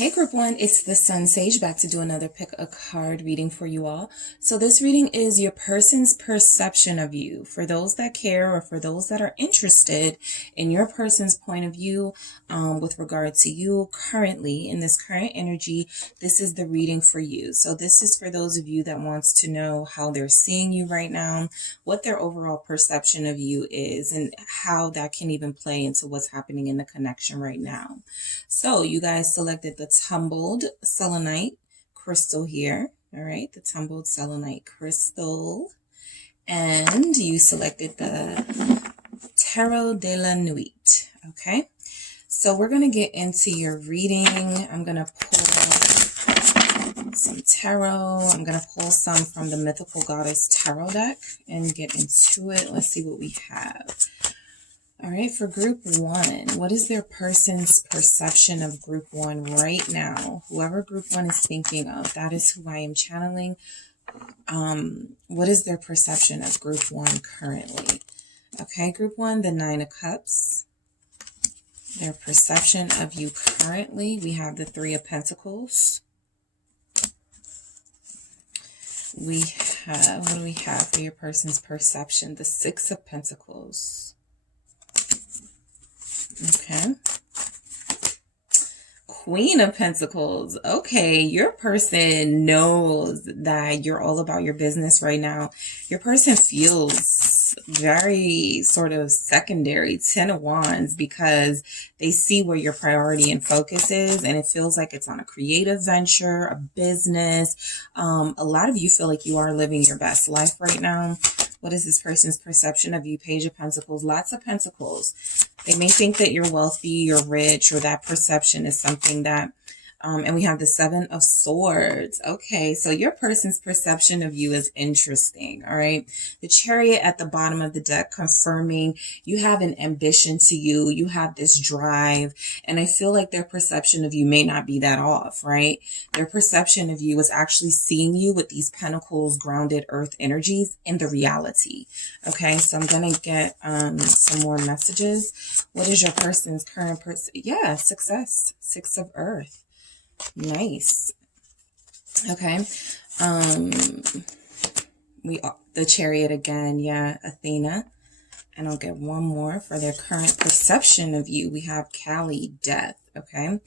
Hey group one, it's the SunSage back to do another pick a card reading for you all. So this reading is your person's perception of you. For those that care or for those that are interested in your person's point of view with regard to you currently in this current energy, this is the reading for you. So this is for those of you that wants to know how they're seeing you right now, what their overall perception of you is, and how that can even play into what's happening in the connection right now. So you guys selected the tumbled selenite crystal here. All right, the tumbled selenite crystal. And you selected the Tarot de la Nuit. Okay, so we're going to get into your reading. I'm going to pull some tarot. I'm going to pull some from the Mythical Goddess Tarot deck and get into it. Let's see what we have. All right, for group one, what is their person's perception of group one right now? Whoever group one is thinking of, that is who I am channeling. What is their perception of group one currently? Okay, group one, the Nine of Cups. Their perception of you currently, we have the Three of Pentacles. We have, what do we have for your person's perception? The Six of Pentacles. Okay. Queen of Pentacles. Okay, your person knows that you're all about your business right now. Your person feels very sort of secondary, Ten of Wands, because they see where your priority and focus is, and it feels like it's on a creative venture, a business. A lot of you feel like you are living your best life right now. What is this person's perception of you? Page of Pentacles, lots of Pentacles. They may think that you're wealthy, you're rich, or that perception is something that, and we have the Seven of Swords. Okay, so your person's perception of you is interesting, all right? The Chariot at the bottom of the deck confirming you have an ambition to you, you have this drive, and I feel like their perception of you may not be that off, right? Their perception of you is actually seeing you with these pentacles, grounded earth energies in the reality. Okay, so I'm going to get some more messages. What is your person's current yeah, success, Six of Earth. Nice. Okay. The Chariot again. Yeah, Athena. And I'll get one more for their current perception of you. We have Kali, Death. Okay.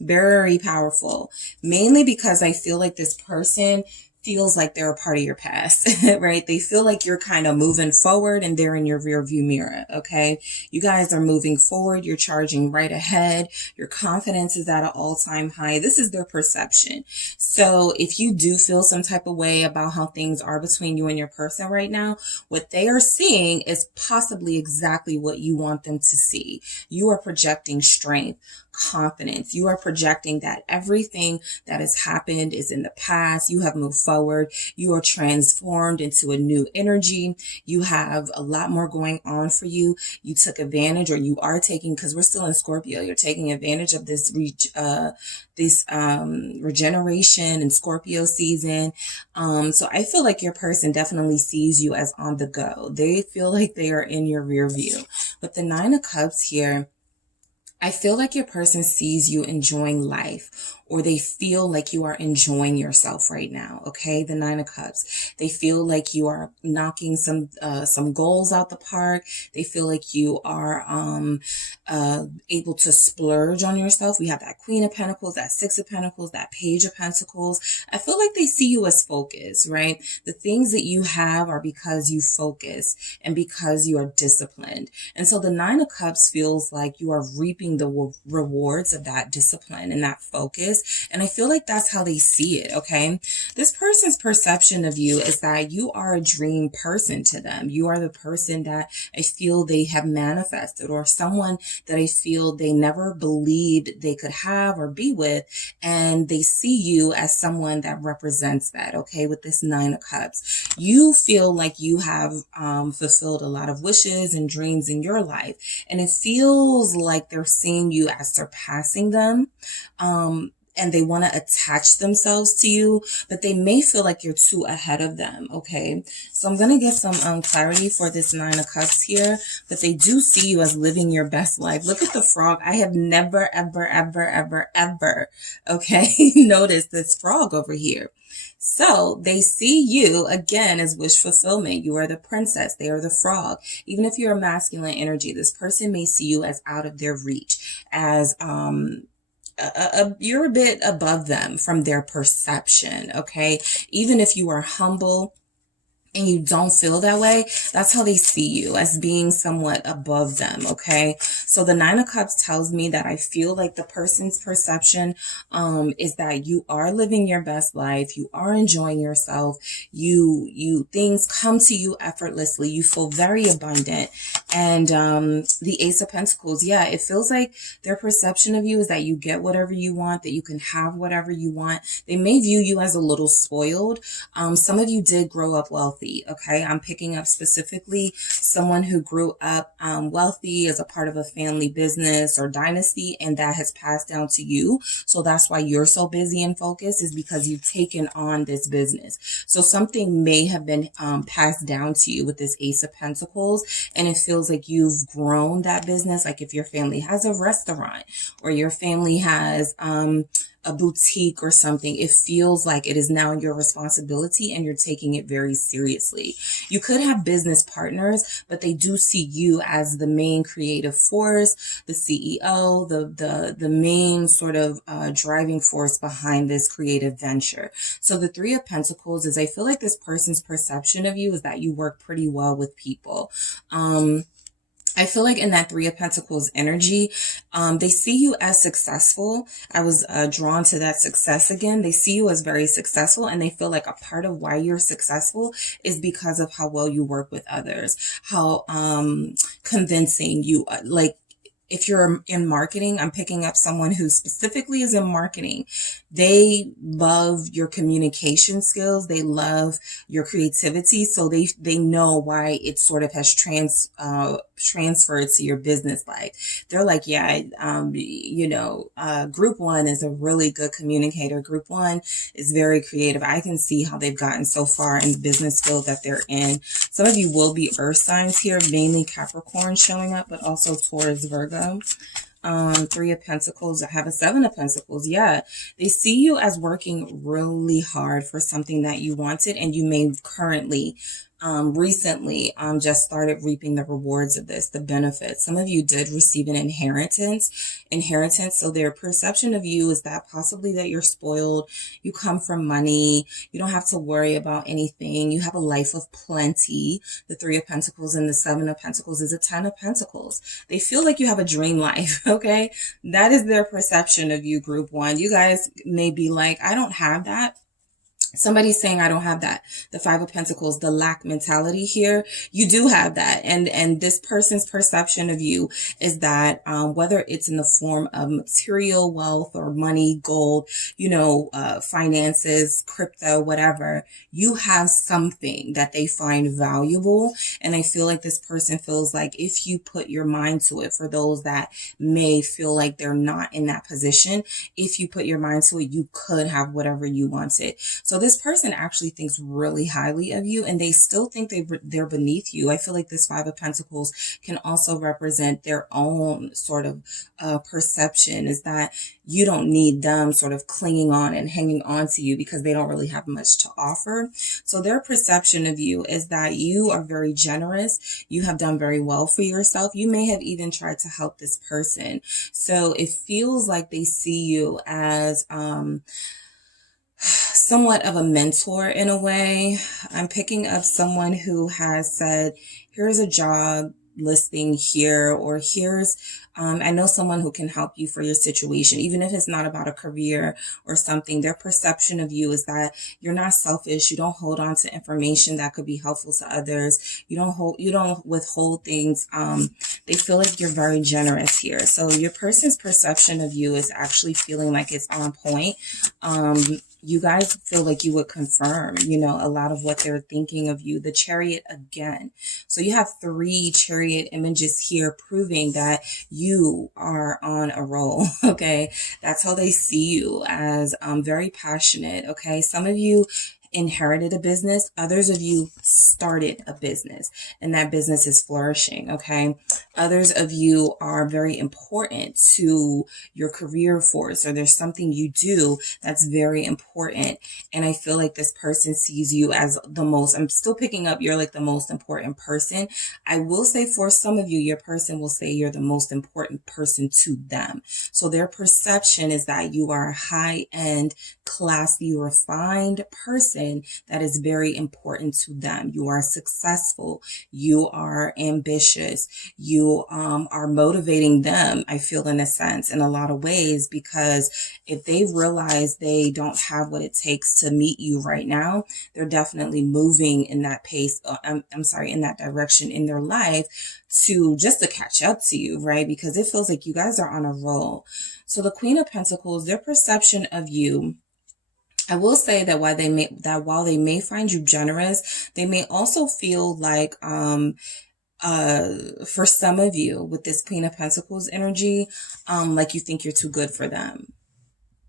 Very powerful. Mainly because I feel like this person feels like they're a part of your past, right? They feel like you're kind of moving forward and they're in your rear view mirror, okay? You guys are moving forward. You're charging right ahead. Your confidence is at an all-time high. This is their perception. So if you do feel some type of way about how things are between you and your person right now, what they are seeing is possibly exactly what you want them to see. You are projecting strength, confidence. You are projecting that everything that has happened is in the past. You have moved forward. You are transformed into a new energy. You have a lot more going on for you. You took advantage, or you are taking, because we're still in Scorpio, you're taking advantage of this regeneration and Scorpio season. So I feel like your person definitely sees you as on the go. They feel like they are in your rear view. With the Nine of Cups here, I feel like your person sees you enjoying life, or they feel like you are enjoying yourself right now. Okay. The Nine of Cups. They feel like you are knocking some goals out the park. They feel like you are, able to splurge on yourself. We have that Queen of Pentacles, that Six of Pentacles, that Page of Pentacles. I feel like they see you as focus, right? The things that you have are because you focus and because you are disciplined. And so the Nine of Cups feels like you are reaping the rewards of that discipline and that focus. And I feel like that's how they see it. Okay. This person's perception of you is that you are a dream person to them. You are the person that I feel they have manifested, or someone that I feel they never believed they could have or be with. And they see you as someone that represents that. Okay. With this Nine of Cups, you feel like you have fulfilled a lot of wishes and dreams in your life. And it feels like they're seeing you as surpassing them. and they want to attach themselves to you, but they may feel like you're too ahead of them, okay? So I'm going to get some clarity for this Nine of Cups here, but they do see you as living your best life. Look at the frog. I have never, ever, ever, ever, ever, okay, noticed this frog over here. So they see you again as wish fulfillment. You are the princess. They are the frog. Even if you're a masculine energy, this person may see you as out of their reach, as you're a bit above them from their perception. Okay. Even if you are humble and you don't feel that way, that's how they see you, as being somewhat above them, okay? So the Nine of Cups tells me that I feel like the person's perception is that you are living your best life, you are enjoying yourself, things come to you effortlessly, you feel very abundant. And the Ace of Pentacles, yeah, it feels like their perception of you is that you get whatever you want, that you can have whatever you want. They may view you as a little spoiled. Some of you did grow up wealthy. Okay, I'm picking up specifically someone who grew up wealthy as a part of a family business or dynasty, and that has passed down to you. So that's why you're so busy and focused, is because you've taken on this business. So something may have been passed down to you with this Ace of Pentacles, and it feels like you've grown that business. Like if your family has a restaurant or your family has a boutique or something, it feels like it is now your responsibility and you're taking it very seriously. You could have business partners, but they do see you as the main creative force, the CEO, the main sort of driving force behind this creative venture. So the Three of Pentacles is, I feel like this person's perception of you is that you work pretty well with people. I feel like in that Three of Pentacles energy, they see you as successful. I was drawn to that success again. They see you as very successful, and they feel like a part of why you're successful is because of how well you work with others, how convincing you, like, if you're in marketing, I'm picking up someone who specifically is in marketing. They love your communication skills. They love your creativity. So they know why it sort of has transferred to your business life. They're like, yeah, Group 1 is a really good communicator. Group 1 is very creative. I can see how they've gotten so far in the business field that they're in. Some of you will be earth signs here, mainly Capricorn showing up, but also Taurus, Virgo. Three of Pentacles. I have a Seven of Pentacles. Yeah, they see you as working really hard for something that you wanted, and you may currently recently just started reaping the rewards of this, the benefits. Some of you did receive an inheritance. So their perception of you is that possibly that you're spoiled, you come from money, you don't have to worry about anything, you have a life of plenty. The Three of Pentacles and the Seven of Pentacles is a Ten of Pentacles. They feel like you have a dream life, okay? That is their perception of you, Group 1. You guys may be like, I don't have that. Somebody's saying I don't have that. The Five of Pentacles, the lack mentality here. You do have that. And this person's perception of you is that whether it's in the form of material wealth or money, gold, finances, crypto, whatever, you have something that they find valuable. And I feel like this person feels like if you put your mind to it, for those that may feel like they're not in that position, if you put your mind to it, you could have whatever you wanted. So this person actually thinks really highly of you, and they still think they're beneath you. I feel like this Five of Pentacles can also represent their own sort of perception, is that you don't need them sort of clinging on and hanging on to you because they don't really have much to offer. So their perception of you is that you are very generous. You have done very well for yourself. You may have even tried to help this person. So it feels like they see you as somewhat of a mentor in a way. I'm picking up someone who has said, here's a job listing here, or here's, I know someone who can help you for your situation, even if it's not about a career or something. Their perception of you is that you're not selfish. You don't hold on to information that could be helpful to others. You don't withhold things. They feel like you're very generous here. So your person's perception of you is actually feeling like it's on point. you guys feel like you would confirm, you know, a lot of what they're thinking of you. The Chariot again. So you have 3 Chariot images here proving that you are on a roll, okay? That's how they see you, as very passionate, okay? Some of you inherited a business, others of you started a business, and that business is flourishing, okay? Others of you are very important to your career force, or there's something you do that's very important, and I feel like this person sees you as the most, I'm still picking up, you're like the most important person. I will say for some of you, your person will say you're the most important person to them. So their perception is that you are a high-end, classy, refined person that is very important to them. You are successful. You are ambitious. You are motivating them, I feel, in a sense, in a lot of ways, because if they realize they don't have what it takes to meet you right now, they're definitely moving in that pace, I'm sorry, in that direction in their life to just to catch up to you, right? Because it feels like you guys are on a roll. So the Queen of Pentacles, their perception of you, I will say that while they may find you generous, they may also feel like for some of you with this Queen of Pentacles energy, like you think you're too good for them.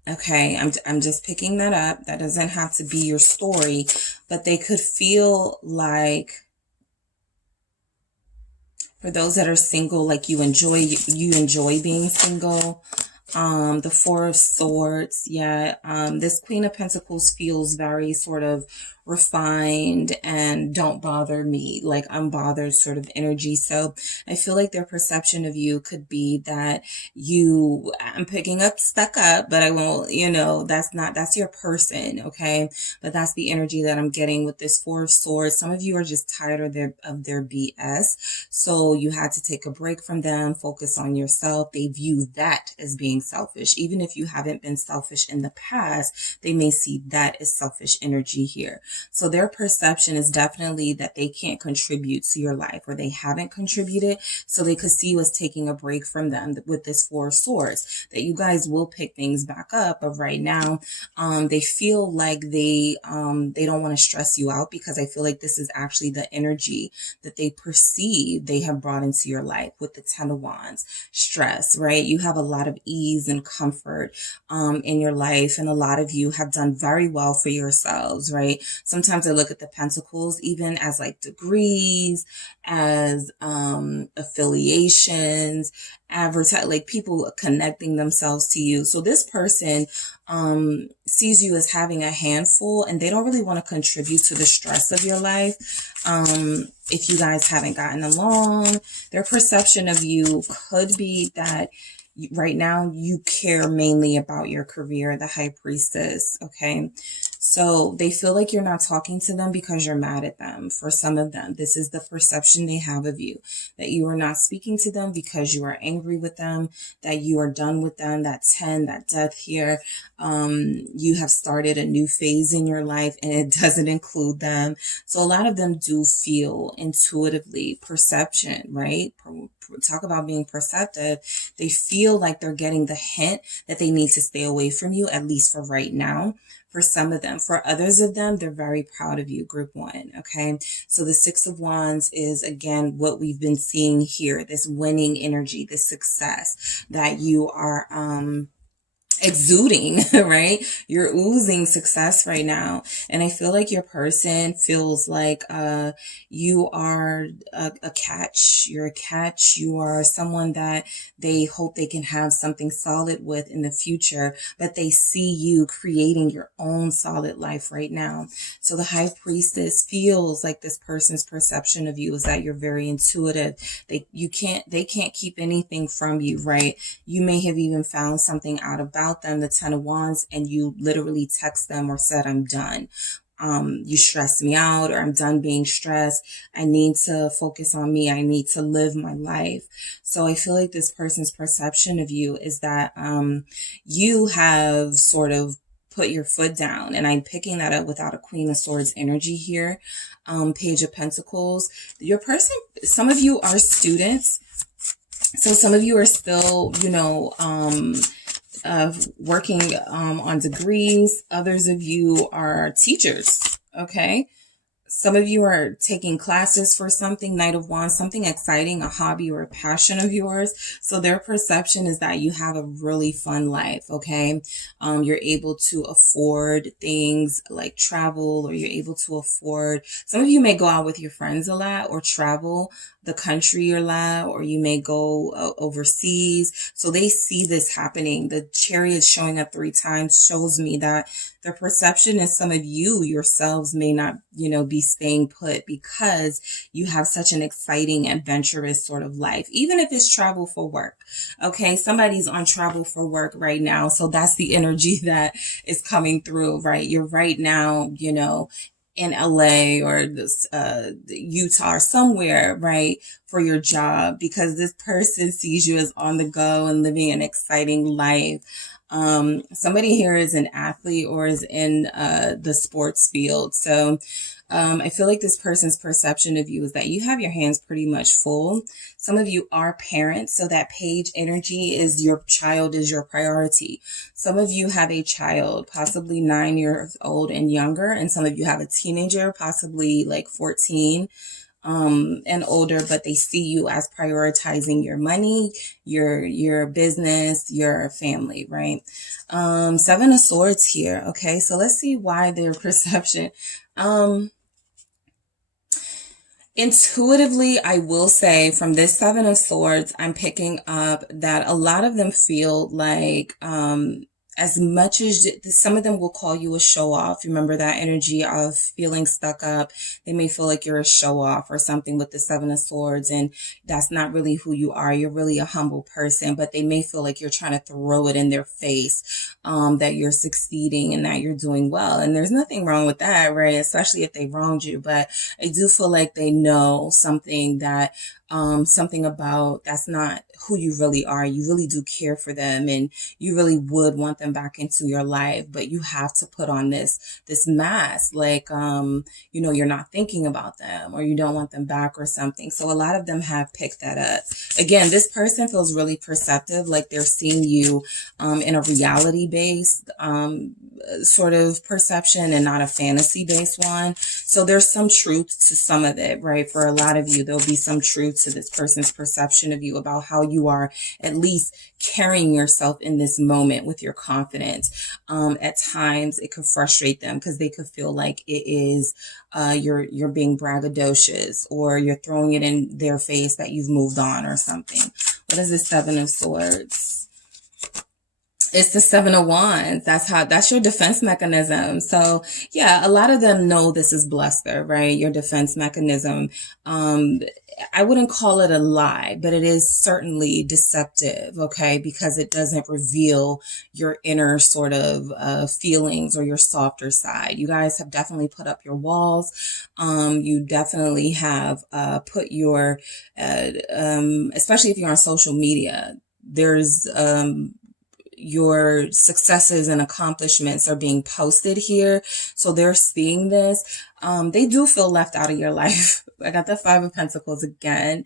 Okay, I'm just picking that up. That doesn't have to be your story, but they could feel like, for those that are single, like you enjoy being single. The 4 of Swords, yeah. This Queen of Pentacles feels very sort of refined and don't bother me, like unbothered sort of energy. So I feel like their perception of you could be that I'm picking up stuck up, but I won't, you know, that's your person, okay? But that's the energy that I'm getting with this 4 of Swords. Some of you are just tired of their BS. So you had to take a break from them, focus on yourself. They view that as being selfish. Even if you haven't been selfish in the past, they may see that as selfish energy here. So their perception is definitely that they can't contribute to your life, or they haven't contributed. So they could see you as taking a break from them with this 4 of Swords, that you guys will pick things back up. But right now, they feel like they don't want to stress you out, because I feel like this is actually the energy that they perceive they have brought into your life with the 10 of Wands. Stress, right? You have a lot of ease and comfort in your life, and a lot of you have done very well for yourselves, right? Sometimes I look at the Pentacles even as like degrees, as affiliations, like people connecting themselves to you. So this person sees you as having a handful, and they don't really want to contribute to the stress of your life. If you guys haven't gotten along, their perception of you could be that right now you care mainly about your career, the High Priestess, okay? So they feel like you're not talking to them because you're mad at them. For some of them, this is the perception they have of you, that you are not speaking to them because you are angry with them, that you are done with them. That 10, that death here, you have started a new phase in your life, and it doesn't include them. So a lot of them do feel intuitively, perception, right? Talk about being perceptive. They feel like they're getting the hint that they need to stay away from you, at least for right now. For some of them. For others of them, they're very proud of you, group 1, okay? So the 6 of Wands is, again, what we've been seeing here, this winning energy, this success that you are exuding, right? You're oozing success right now. And I feel like your person feels like you are a catch. You're a catch. You are someone that they hope they can have something solid with in the future, but they see you creating your own solid life right now. So the High Priestess feels like this person's perception of you is that you're very intuitive. They can't keep anything from you, right? You may have even found something out about them, the 10 of Wands, and you literally text them or said, I'm done. You stress me out, or I'm done being stressed. I need to focus on me. I need to live my life. So I feel like this person's perception of you is that you have sort of put your foot down, and I'm picking that up without a Queen of Swords energy here. Page of Pentacles. Your person, some of you are students. So some of you are still, working on degrees. Others of you are teachers, okay? Some of you are taking classes for something, Knight of Wands, something exciting, a hobby or a passion of yours. So their perception is that you have a really fun life, okay? You're able to afford things like travel, or you're able to afford, some of you may go out with your friends a lot or travel the country a lot, or you may go overseas. So they see this happening. The Chariot showing up 3 times shows me that the perception is some of you yourselves may not, be staying put because you have such an exciting, adventurous sort of life, even if it's travel for work. Okay. Somebody's on travel for work right now. So that's the energy that is coming through, right? You're right now, in LA or this, Utah or somewhere, right, for your job, because this person sees you as on the go and living an exciting life. Somebody here is an athlete or is in the sports field. So I feel like this person's perception of you is that you have your hands pretty much full. Some of you are parents, so that page energy is your child is your priority. Some of you have a child, possibly 9 years old and younger, and some of you have a teenager, possibly like 14 and older, but they see you as prioritizing your money, your business, your family, right? 7 of Swords here. Okay, so let's see why their perception. Intuitively, I will say from this 7 of Swords, I'm picking up that a lot of them feel like, as much as some of them will call you a show off. Remember that energy of feeling stuck up. They may feel like you're a show off or something with the 7 of Swords, and that's not really who you are. You're really a humble person, but they may feel like you're trying to throw it in their face, that you're succeeding and that you're doing well. And there's nothing wrong with that, right? Especially if they wronged you. But I do feel like they know something that, something about that's not who you really are. You really do care for them and you really would want them back into your life, but you have to put on this mask, like, you're not thinking about them or you don't want them back or something. So a lot of them have picked that up. Again, this person feels really perceptive, like they're seeing you, in a reality based, sort of perception and not a fantasy based one. So there's some truth to some of it, right? For a lot of you, there'll be some truth to this person's perception of you about how you are at least carrying yourself in this moment with your confidence. At times it could frustrate them because they could feel like it is, you're being braggadocious or you're throwing it in their face that you've moved on or something. What is this 7 of Swords? It's the 7 of Wands. That's your defense mechanism. So yeah, a lot of them know this is bluster, right? Your defense mechanism. I wouldn't call it a lie, but it is certainly deceptive, okay? Because it doesn't reveal your inner sort of feelings or your softer side. You guys have definitely put up your walls. You definitely have put your, especially if you're on social media, there's your successes and accomplishments are being posted here. So they're seeing this. They do feel left out of your life. I got the 5 of Pentacles again.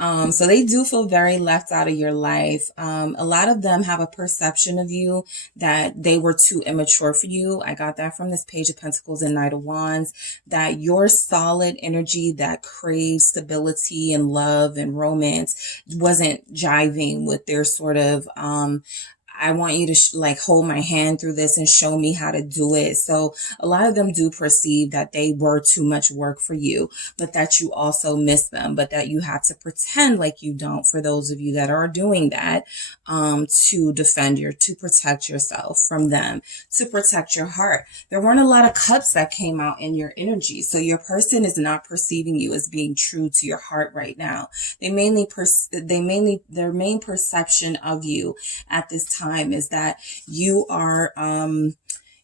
So they do feel very left out of your life. A lot of them have a perception of you that they were too immature for you. I got that from this Page of Pentacles and Knight of Wands, that your solid energy that craves stability and love and romance wasn't jiving with their sort of, I want you to hold my hand through this and show me how to do it. So a lot of them do perceive that they were too much work for you, but that you also miss them, but that you have to pretend like you don't, for those of you that are doing that, to to protect yourself from them, to protect your heart. There weren't a lot of cups that came out in your energy. So your person is not perceiving you as being true to your heart right now. Their main perception of you at this time is that you are,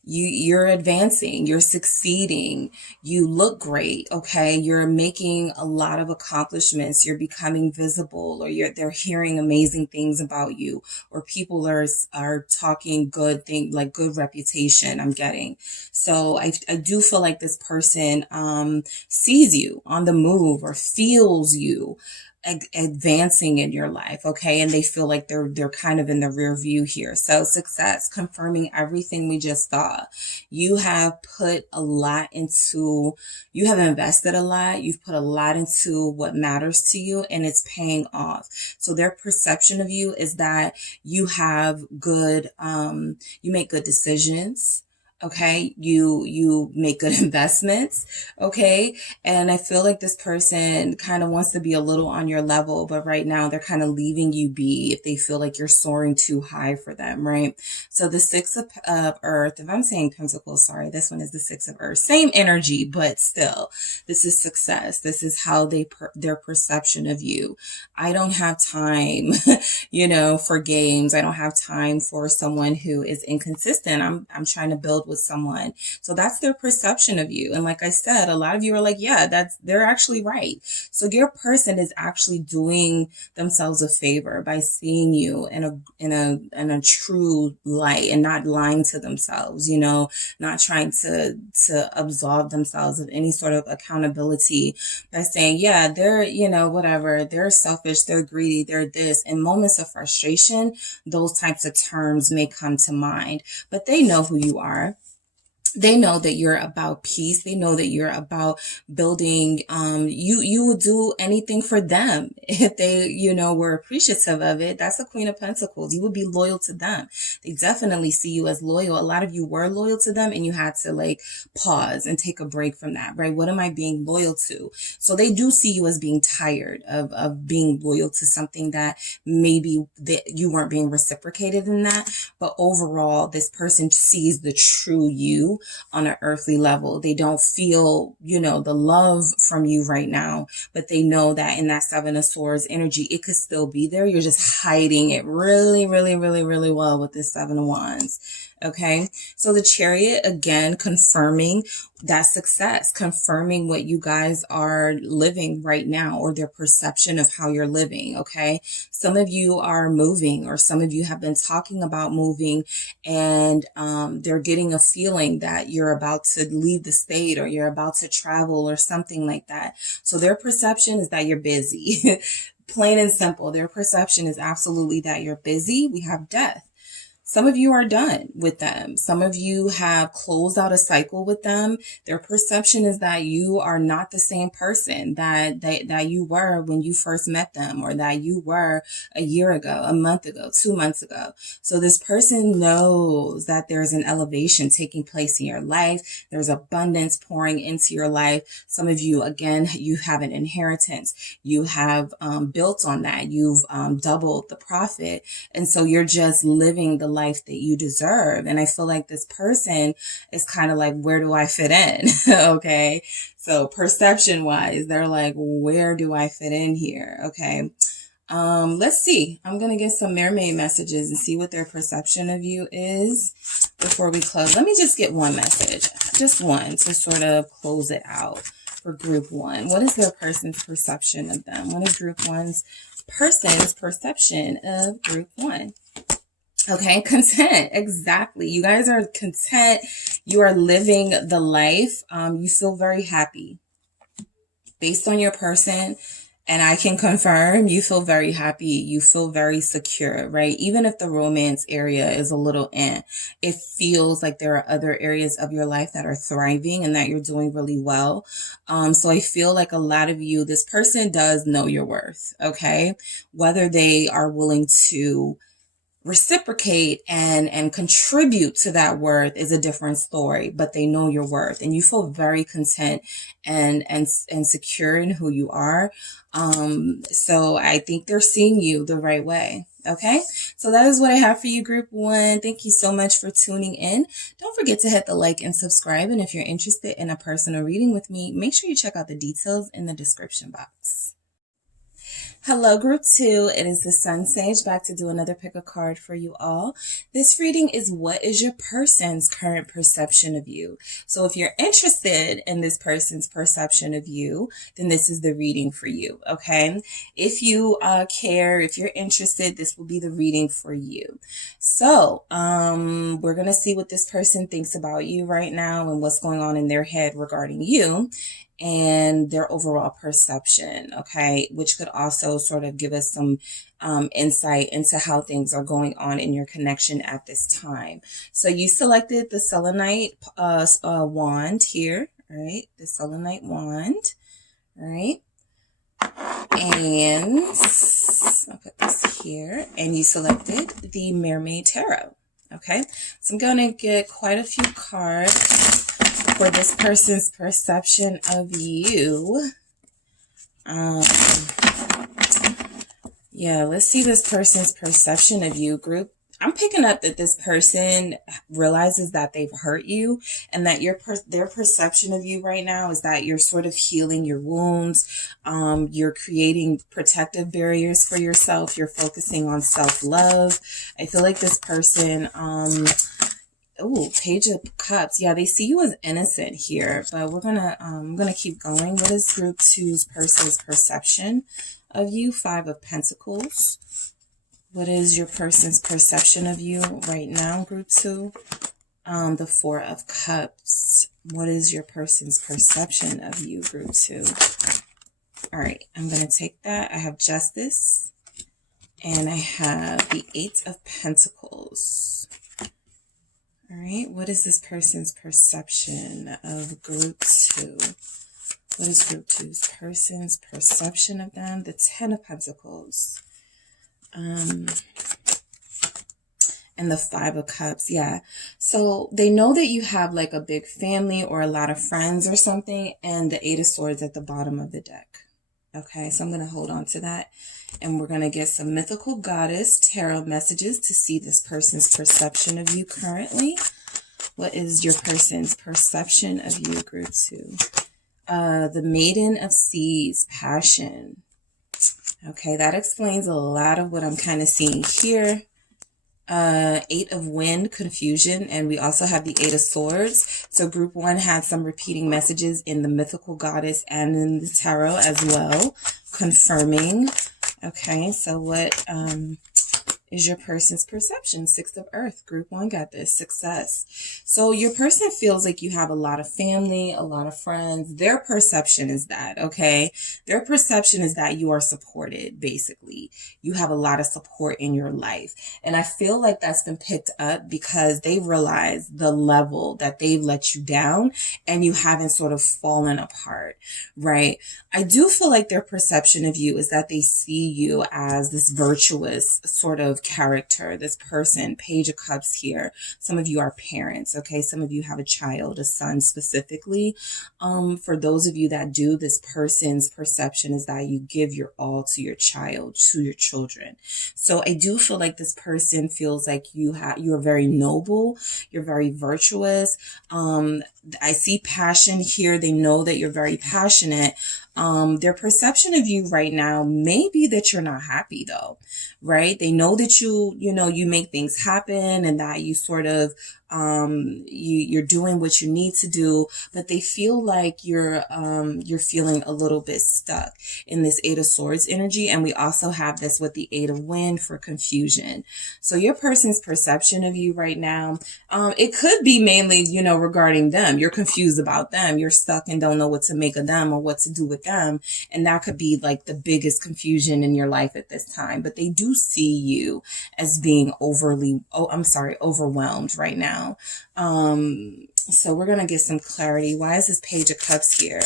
you're advancing, you're succeeding, you look great, okay? You're making a lot of accomplishments, you're becoming visible, or they're hearing amazing things about you, or people are talking good things, like good reputation I'm getting. So I do feel like this person sees you on the move or feels you advancing in your life, okay? And they feel like they're kind of in the rear view here. So success, confirming everything we just saw. You have put a lot into, you have invested a lot, you've put a lot into what matters to you, and it's paying off. So their perception of you is that you have good, you make good decisions. Okay, you make good investments, okay? And I feel like this person kind of wants to be a little on your level, but right now they're kind of leaving you be if they feel like you're soaring too high for them, right? So the Six of Earth, if I'm saying Pentacles, sorry, this one is the Six of Earth. Same energy, but still, this is success. This is how their perception of you. I don't have time, for games. I don't have time for someone who is inconsistent. I'm trying to build with someone. So that's their perception of you. And like I said, a lot of you are like, yeah, they're actually right. So your person is actually doing themselves a favor by seeing you in a true light and not lying to themselves, not trying to absolve themselves of any sort of accountability by saying, yeah, they're, whatever, they're selfish, they're greedy, they're this. In moments of frustration, those types of terms may come to mind, but they know who you are. They know that you're about peace. They know that you're about building. You would do anything for them if they, were appreciative of it. That's the Queen of Pentacles. You would be loyal to them. They definitely see you as loyal. A lot of you were loyal to them and you had to pause and take a break from that, right? What am I being loyal to? So they do see you as being tired of being loyal to something that maybe you weren't being reciprocated in that. But overall, this person sees the true you on an earthly level. They don't feel, the love from you right now, but they know that in that Seven of Swords energy, it could still be there. You're just hiding it really, really, really, really well with this Seven of Wands. Okay. So the Chariot, again, confirming that success, confirming what you guys are living right now or their perception of how you're living. Okay. Some of you are moving or some of you have been talking about moving and they're getting a feeling that you're about to leave the state or you're about to travel or something like that. So their perception is that you're busy. Plain and simple. Their perception is absolutely that you're busy. We have death. Some of you are done with them. Some of you have closed out a cycle with them. Their perception is that you are not the same person that you were when you first met them or that you were a year ago, a month ago, 2 months ago. So this person knows that there's an elevation taking place in your life. There's abundance pouring into your life. Some of you, again, you have an inheritance. You have built on that. You've doubled the profit. And so you're just living the life that you deserve. And I feel like this person is kind of like, where do I fit in? Okay. So perception wise, they're like, where do I fit in here? Okay. Let's see. I'm going to get some mermaid messages and see what their perception of you is before we close. Let me just get one message, just one to sort of close it out for group one. What is their person's perception of them? What is group one's person's perception of group one? Okay, content. Exactly. You guys are content. You are living the life. You feel very happy based on your person. And I can confirm you feel very happy. You feel very secure, right? Even if the romance area is a little it feels like there are other areas of your life that are thriving and that you're doing really well. So I feel like a lot of you, this person does know your worth. Okay. Whether they are willing to reciprocate and contribute to that worth is a different story, but they know your worth and you feel very content and secure in who you are. So I think they're seeing you the right way. Okay. So that is what I have for you, group one. Thank you so much for tuning in. Don't forget to hit the like and subscribe. And if you're interested in a personal reading with me, make sure you check out the details in the description box. Hello, group two. It is the SunSage back to do another pick a card for you all. This reading is what is your person's current perception of you? So if you're interested in this person's perception of you, then this is the reading for you. Okay. If you care, if you're interested, this will be the reading for you. So we're going to see what this person thinks about you right now and what's going on in their head regarding you and their overall perception, okay, which could also also sort of give us some insight into how things are going on in your connection at this time. So you selected the selenite wand here, all right? The selenite wand, all right? And I'll put this here, and you selected the Mermaid Tarot. Okay, so I'm going to get quite a few cards for this person's perception of you. Yeah, let's see this person's perception of you, group. I'm picking up that this person realizes that they've hurt you, and that their perception of you right now is that you're sort of healing your wounds. You're creating protective barriers for yourself. You're focusing on self-love. I feel like this person, Page of Cups. Yeah, they see you as innocent here, but I'm gonna keep going. What is group 2's person's perception of you? 5 of Pentacles. What is your person's perception of you right now, group 2? The 4 of Cups. What is your person's perception of you, group 2? All right, I'm going to take that. I have Justice, and I have the 8 of Pentacles. All right, what is this person's perception of group 2? What is group 2's person's perception of them? The 10 of Pentacles. And the 5 of Cups. Yeah. So they know that you have like a big family or a lot of friends or something, and the 8 of Swords at the bottom of the deck. Okay. So I'm going to hold on to that, and we're going to get some mythical goddess tarot messages to see this person's perception of you currently. What is your person's perception of you, group 2? The Maiden of Seas, passion. Okay, that explains a lot of what I'm kind of seeing here. 8 of Wind, confusion, and we also have the 8 of Swords. So group 1 had some repeating messages in the mythical goddess and in the tarot as well, confirming. Okay, so what is your person's perception? 6 of Earth, group 1 got this, success. So your person feels like you have a lot of family, a lot of friends. Their perception is that, okay? Their perception is that you are supported, basically. You have a lot of support in your life. And I feel like that's been picked up because they realize the level that they've let you down and you haven't sort of fallen apart, right? I do feel like their perception of you is that they see you as this virtuous sort of character, this person. Page of Cups here. Some of you are parents, okay? Some of you have a child, a son specifically. For those of you that do, this person's perception is that you give your all to your child, to your children. So I do feel like this person feels like you are very noble, you're very virtuous. I see passion here. They know that you're very passionate. Their perception of you right now may be that you're not happy though, right? They know that you make things happen and that you sort of, you're doing what you need to do, but they feel like you're feeling a little bit stuck in this 8 of Swords energy. And we also have this with the 8 of Wind for confusion. So your person's perception of you right now, it could be mainly, regarding them. You're confused about them. You're stuck and don't know what to make of them or what to do with them. And that could be like the biggest confusion in your life at this time. But they do see you as being overwhelmed right now. So we're going to get some clarity. Why is this Page of Cups here?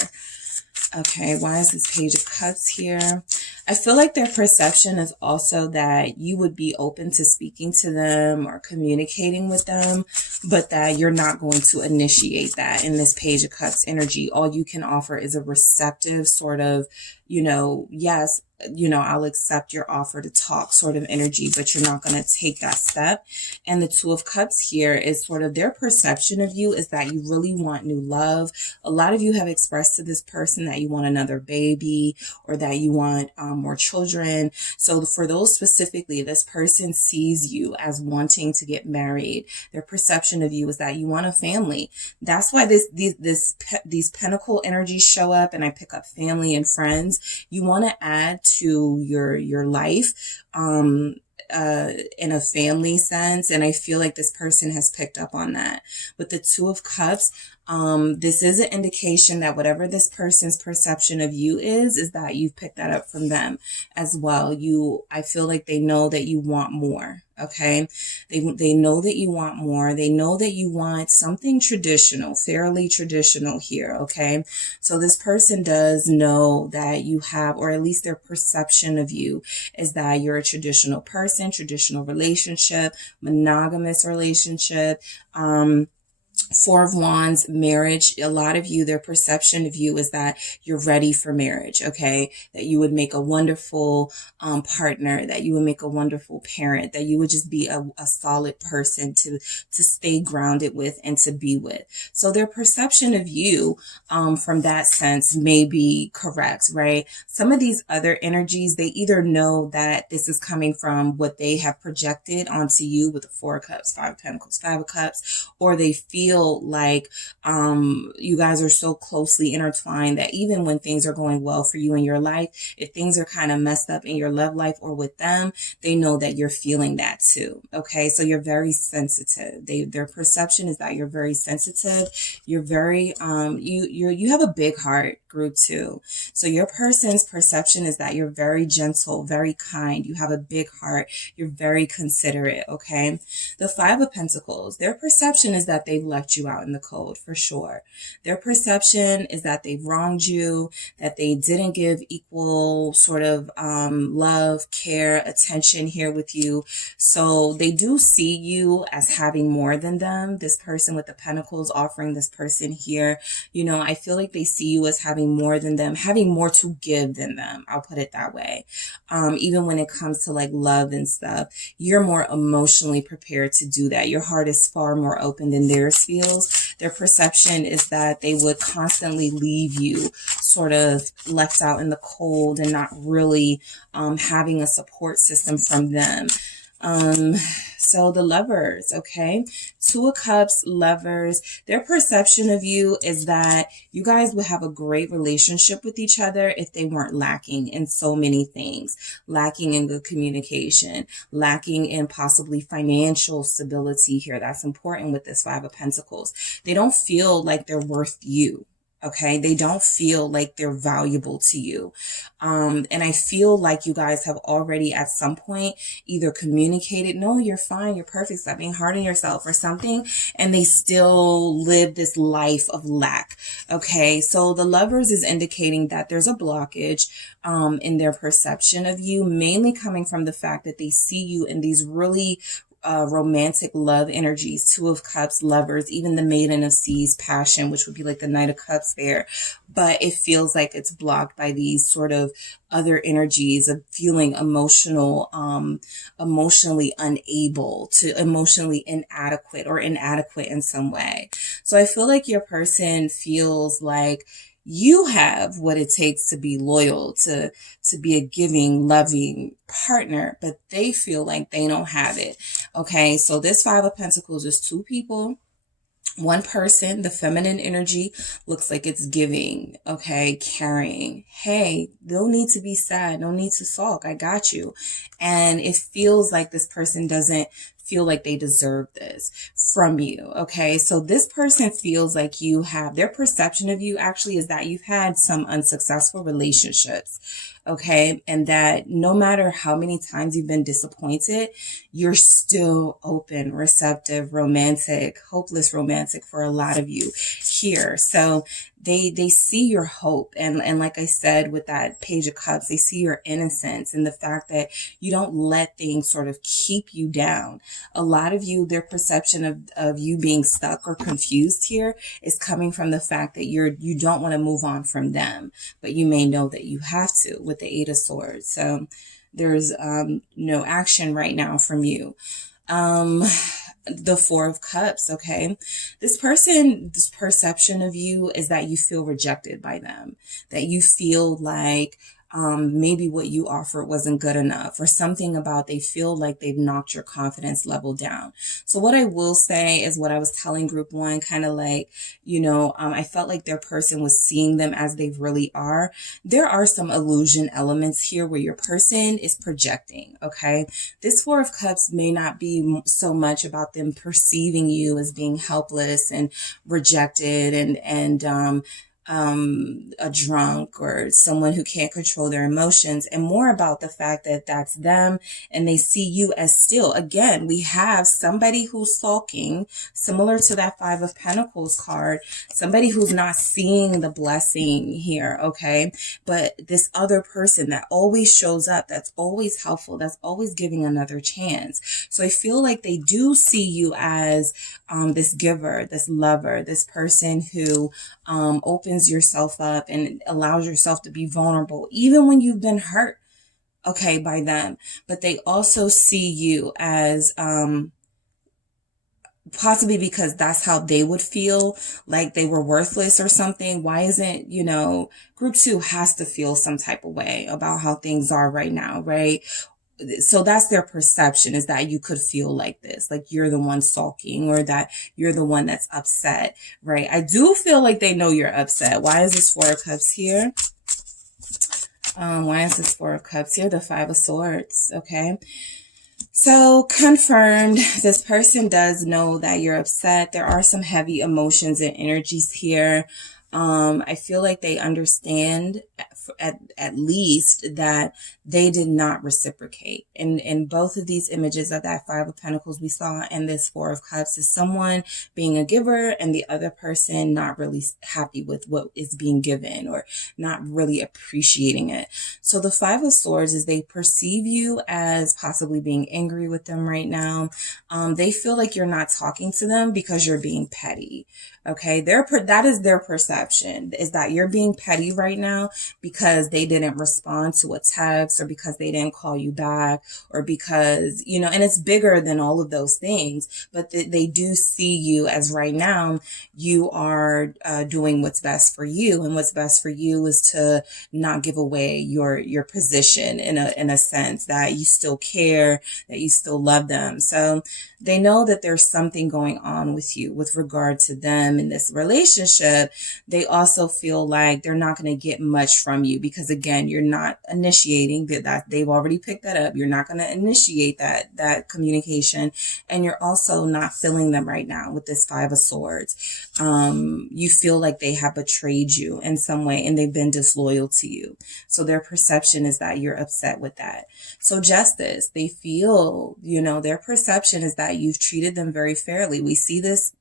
Okay, why is this Page of Cups here? I feel like their perception is also that you would be open to speaking to them or communicating with them, but that you're not going to initiate that in this Page of Cups energy. All you can offer is a receptive sort of, yes, I'll accept your offer to talk sort of energy, but you're not going to take that step. And the 2 of Cups here is sort of their perception of you is that you really want new love. A lot of you have expressed to this person that you want another baby or that you want more children. So for those specifically, this person sees you as wanting to get married. Their perception of you is that you want a family. That's why these pentacle energies show up, and I pick up family and friends. You want to add to your life in a family sense, and I feel like this person has picked up on that. With the 2 of Cups, This is an indication that whatever this person's perception of you is that you've picked that up from them as well. I feel like they know that you want more. Okay. They know that you want more. They know that you want something traditional, fairly traditional here. Okay. So this person does know that you have, or at least their perception of you is that you're a traditional person, traditional relationship, monogamous relationship, Four of Wands, marriage. A lot of you, their perception of you is that you're ready for marriage, okay? That you would make a wonderful partner, that you would make a wonderful parent, that you would just be a solid person to stay grounded with and to be with. So their perception of you from that sense may be correct, right? Some of these other energies, they either know that this is coming from what they have projected onto you with the Four of Cups, Five of Pentacles, Five of Cups, or they feel like you guys are so closely intertwined that even when things are going well for you in your life, if things are kind of messed up in your love life or with them, they know that you're feeling that too. Okay, so you're very sensitive. Their perception is that you're very sensitive. You're very you have a big heart, group two. So your person's perception is that you're very gentle, very kind. You have a big heart. You're very considerate. Okay, the Five of Pentacles, their perception is that they've left you out in the cold for sure. Their perception is that they've wronged you, that they didn't give equal sort of love, care, attention here with you. So they do see you as having more than them. This person with the Pentacles offering this person here, you know, I feel like they see you as having more than them, having more to give than them. I'll put it that way. Even when it comes to like love and stuff, you're more emotionally prepared to do that. Your heart is far more open than theirs feels. Their perception is that they would constantly leave you sort of left out in the cold and not really having a support system from them. So the Lovers, okay? Two of Cups, Lovers, their perception of you is that you guys would have a great relationship with each other if they weren't lacking in so many things, lacking in good communication, lacking in possibly financial stability here. That's important with this Five of Pentacles. They don't feel like they're worth you. Okay, they don't feel like they're valuable to you. And I feel like you guys have already at some point either communicated, no, you're fine, you're perfect, stop being hard on yourself or something, and they still live this life of lack. Okay, so the Lovers is indicating that there's a blockage in their perception of you, mainly coming from the fact that they see you in these really romantic love energies, Two of Cups, Lovers, even the Maiden of Seas, Passion, which would be like the Knight of Cups there. But it feels like it's blocked by these sort of other energies of feeling emotionally unable to, emotionally inadequate or inadequate in some way. So I feel like your person feels like you have what it takes to be loyal, to be a giving, loving partner, but they feel like they don't have it. Okay, so this Five of Pentacles is two people. One person, the feminine energy, looks like it's giving, okay, caring. Hey, no need to be sad, no need to sulk, I got you. And it feels like this person doesn't feel like they deserve this from you, okay? So this person feels like you have, their perception of you actually is that you've had some unsuccessful relationships, okay? And that no matter how many times you've been disappointed, you're still open, receptive, romantic, hopeless romantic for a lot of you here. So they see your hope. And like I said, with that Page of Cups, they see your innocence and the fact that you don't let things sort of keep you down. A lot of you, their perception of you being stuck or confused here is coming from the fact that you don't want to move on from them, but you may know that you have to with the Eight of Swords. So there's no action right now from you. The Four of Cups, okay? This perception of you is that you feel rejected by them, that you feel like maybe what you offered wasn't good enough, or something about they feel like they've knocked your confidence level down. So what I will say is what I was telling group one, kind of like, I felt like their person was seeing them as they really are. There are some illusion elements here where your person is projecting, okay? This Four of Cups may not be so much about them perceiving you as being helpless and rejected and a drunk or someone who can't control their emotions, and more about the fact that that's them and they see you as still. Again, we have somebody who's sulking, similar to that Five of Pentacles card, somebody who's not seeing the blessing here, okay? But this other person that always shows up, that's always helpful, that's always giving another chance. So I feel like they do see you as this giver, this lover, this person who opens yourself up and allows yourself to be vulnerable, even when you've been hurt, okay, by them. But they also see you as possibly because that's how they would feel, like they were worthless or something. Why isn't, group two has to feel some type of way about how things are right now, right? So that's their perception, is that you could feel like this, like you're the one sulking, or that you're the one that's upset, right? I do feel like they know you're upset. Why is this Four of Cups here? Why is this Four of Cups here? The Five of Swords, okay? So confirmed, this person does know that you're upset. There are some heavy emotions and energies here. I feel like they understand at least that they did not reciprocate. In both of these images of that Five of Pentacles we saw and this Four of Cups is someone being a giver and the other person not really happy with what is being given or not really appreciating it. So the Five of Swords is they perceive you as possibly being angry with them right now. They feel like you're not talking to them because you're being petty. Okay, that is their perception, is that you're being petty right now because they didn't respond to a text, or because they didn't call you back, or because, and it's bigger than all of those things, but they do see you as right now you are doing what's best for you, and what's best for you is to not give away your position in a sense, that you still care, that you still love them. So they know that there's something going on with you with regard to them in this relationship. They also feel like they're not going to get much from you because, again, you're not initiating that. They've already picked that up. You're not going to initiate that communication, and you're also not feeling them right now with this Five of Swords. You feel like they have betrayed you in some way and they've been disloyal to you. So their perception is that you're upset with that. So Justice, they feel, their perception is that you've treated them very fairly. We see this,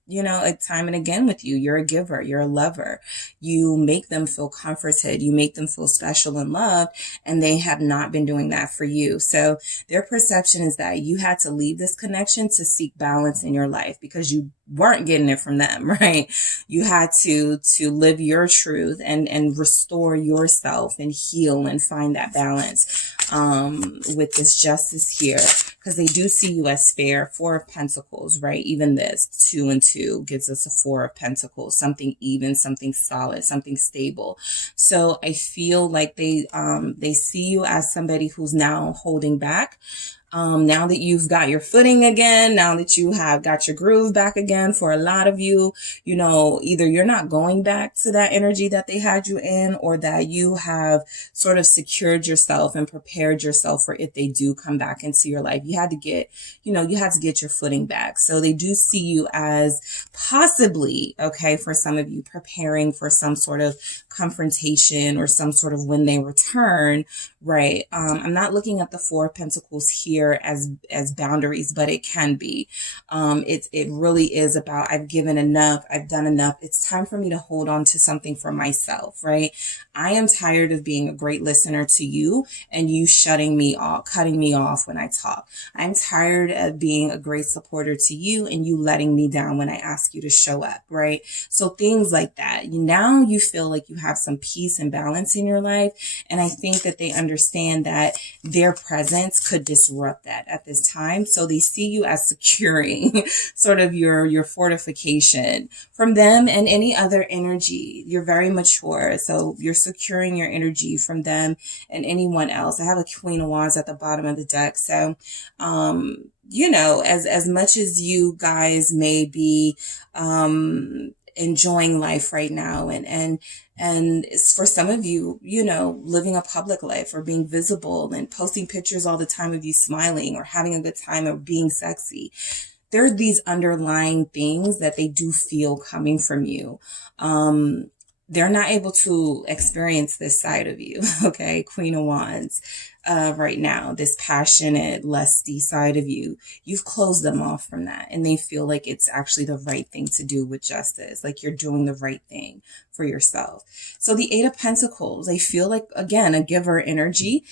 time and again with you. You're a giver. You're a lover. You make them feel comforted. You make them feel special and loved, and they have not been doing that for you. So their perception is that you had to leave this connection to seek balance in your life because you weren't getting it from them, right? You had to live your truth and restore yourself and heal and find that balance with this Justice here, because they do see you as fair. Four of Pentacles, right? Even this 2 and 2 gives us a Four of Pentacles, something even, something solid, something stable. So I feel like they see you as somebody who's now holding back. Now that you've got your footing again, now that you have got your groove back again, for a lot of you, either you're not going back to that energy that they had you in, or that you have sort of secured yourself and prepared yourself for if they do come back into your life. You had to get your footing back. So they do see you as possibly, okay, for some of you, preparing for some sort of confrontation or some sort of when they return, right? I'm not looking at the Four of Pentacles here as boundaries, but it can be. It really is about, I've given enough, I've done enough. It's time for me to hold on to something for myself, right? I am tired of being a great listener to you and you shutting me off, cutting me off when I talk. I'm tired of being a great supporter to you and you letting me down when I ask you to show up, right? So things like that. Now you feel like you have some peace and balance in your life. And I think that they understand understand that their presence could disrupt that at this time. So they see you as securing sort of your fortification from them and any other energy. You're very mature. So you're securing your energy from them and anyone else. I have a Queen of Wands at the bottom of the deck. So, you know, as much as you guys may be, enjoying life right now and it's for some of you, you know, living a public life or being visible and posting pictures all the time of you smiling or having a good time or being sexy. There are these underlying things that they do feel coming from you. They're not able to experience this side of you. Okay. Queen of Wands, right now, this passionate, lusty side of you, you've closed them off from that. And they feel like it's actually the right thing to do with justice. Like you're doing the right thing for yourself. So the Eight of Pentacles, they feel like, again, a giver energy.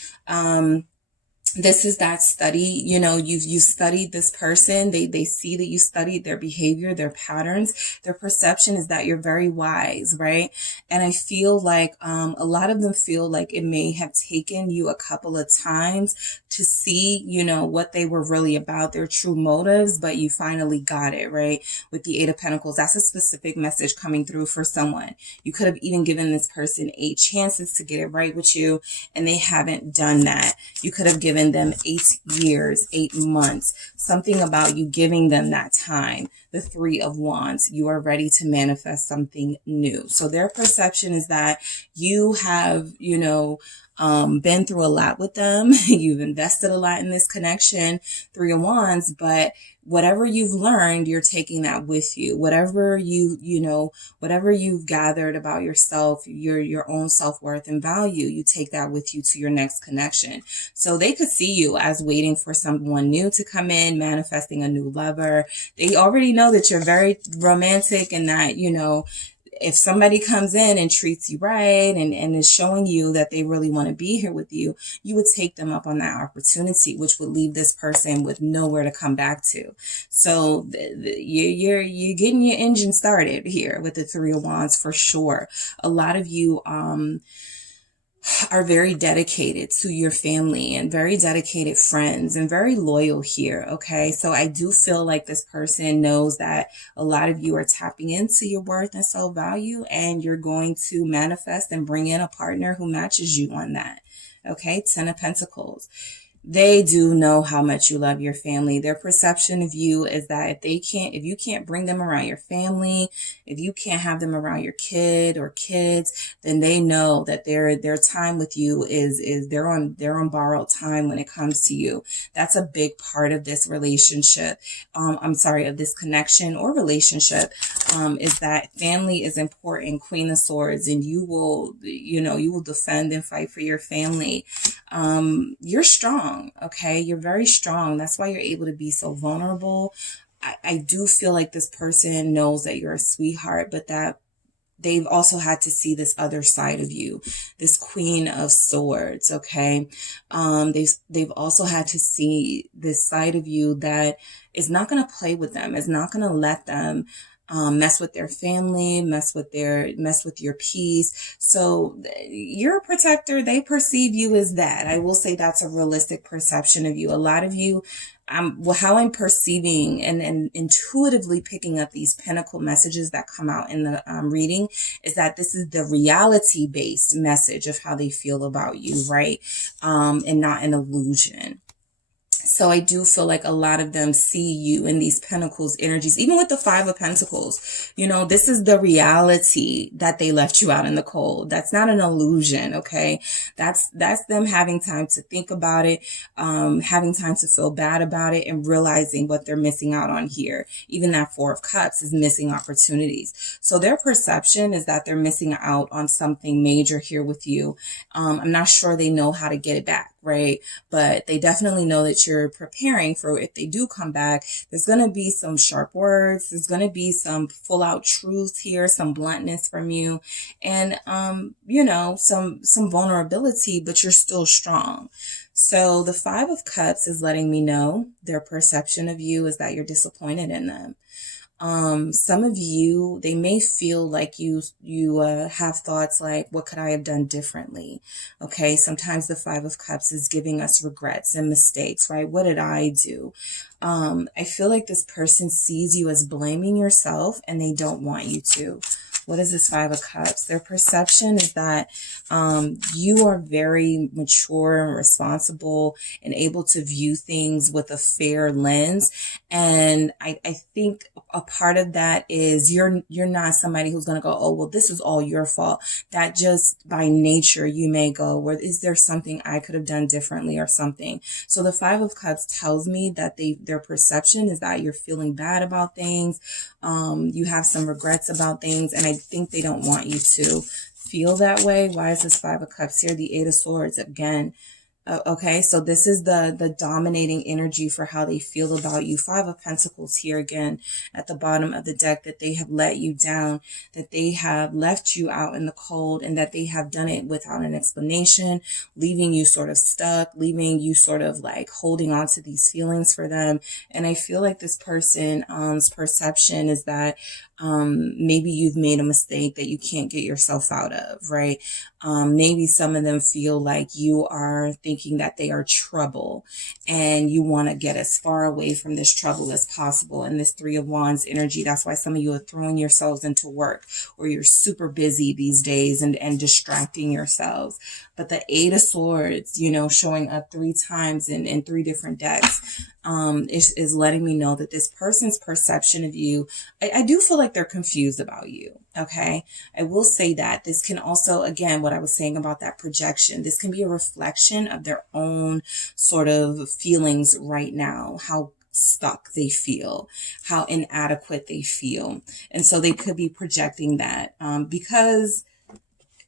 This is that study, you know, you studied this person. They see that you studied their behavior, their patterns, their perception is that you're very wise, right? And I feel like, a lot of them feel like it may have taken you a couple of times to see, you know, what they were really about, their true motives, but you finally got it, right? With the Eight of Pentacles, that's a specific message coming through for someone. You could have even given this person 8 chances to get it right with you, and they haven't done that. You could have given them 8 years, 8 months, something about you giving them that time. The Three of Wands, you are ready to manifest something new. So their perception is that you have, you know, been through a lot with them. You've invested a lot in this connection, Three of Wands, but whatever you've learned, you're taking that with you. Whatever you know, whatever you've gathered about yourself, your own self-worth and value, you take that with you to your next connection. So they could see you as waiting for someone new to come in, manifesting a new lover. They already know that you're very romantic and that, you know, if somebody comes in and treats you right and is showing you that they really want to be here with you, you would take them up on that opportunity, which would leave this person with nowhere to come back to. So you're getting your engine started here with the Three of Wands for sure. A lot of you, are very dedicated to your family and very dedicated friends and very loyal here. Okay. So I do feel like this person knows that a lot of you are tapping into your worth and self-value, and you're going to manifest and bring in a partner who matches you on that. Okay. 10 of Pentacles. They do know how much you love your family. Their perception of you is that if you can't bring them around your family, if you can't have them around your kid or kids, then they know that their time with you is they're on borrowed time when it comes to you. That's a big part of this relationship. Of this connection or relationship, is that family is important. Queen of Swords, and you will defend and fight for your family. You're strong. Okay. You're very strong. That's why you're able to be so vulnerable. I do feel like this person knows that you're a sweetheart, but that they've also had to see this other side of you, this Queen of Swords. Okay. They've also had to see this side of you that is not going to play with them, is not going to let them mess with their family, mess with your peace. So you're a protector. They perceive you as that. I will say that's a realistic perception of you. A lot of you, how I'm perceiving and intuitively picking up these pentacle messages that come out in the reading is that this is the reality-based message of how they feel about you, right? And not an illusion. So I do feel like a lot of them see you in these pentacles energies, even with the Five of Pentacles. You know, this is the reality that they left you out in the cold. That's not an illusion. Okay. That's them having time to think about it, having time to feel bad about it, and realizing what they're missing out on here. Even that Four of Cups is missing opportunities. So their perception is that they're missing out on something major here with you. I'm not sure they know how to get it back, right? But they definitely know that you're preparing for if they do come back. There's going to be some sharp words. There's going to be some full out truths here, some bluntness from you, and, some vulnerability, but you're still strong. So the Five of Cups is letting me know their perception of you is that you're disappointed in them. Some of you, they may feel like you have thoughts like, what could I have done differently? Okay. Sometimes the Five of Cups is giving us regrets and mistakes, right? What did I do? I feel like this person sees you as blaming yourself and they don't want you to. What is this Five of Cups? Their perception is that you are very mature and responsible and able to view things with a fair lens. And I think a part of that is you're not somebody who's going to go, oh, well, this is all your fault. That just by nature, you may go, well, is there something I could have done differently or something? So the Five of Cups tells me that their perception is that you're feeling bad about things. You have some regrets about things, and I think they don't want you to feel that way. Why is this Five of Cups here? The Eight of Swords again. Okay, so this is the dominating energy for how they feel about you. Five of Pentacles here again at the bottom of the deck, that they have let you down, that they have left you out in the cold, and that they have done it without an explanation, leaving you sort of stuck, leaving you sort of like holding on to these feelings for them. And I feel like this person's perception is that maybe you've made a mistake that you can't get yourself out of, right? Maybe some of them feel like you are thinking that they are trouble and you want to get as far away from this trouble as possible. And this Three of Wands energy, that's why some of you are throwing yourselves into work, or you're super busy these days and distracting yourselves. But the Eight of Swords, you know, showing up 3 times in 3 different decks, is letting me know that this person's perception of you, I do feel like they're confused about you. Okay. I will say that this can also, again, what I was saying about that projection, this can be a reflection of their own sort of feelings right now, how stuck they feel, how inadequate they feel. And so they could be projecting that, because,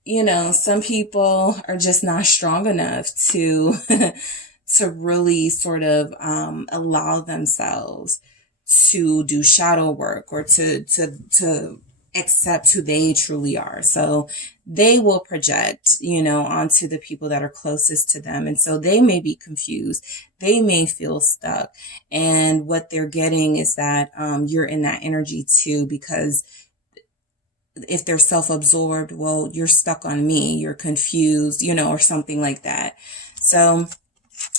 you know, some people are just not strong enough to, to really sort of, allow themselves to do shadow work or to accept who they truly are. So they will project, you know, onto the people that are closest to them. And so they may be confused. They may feel stuck. And what they're getting is that you're in that energy too, because if they're self-absorbed, well, you're stuck on me, you're confused, you know, or something like that. So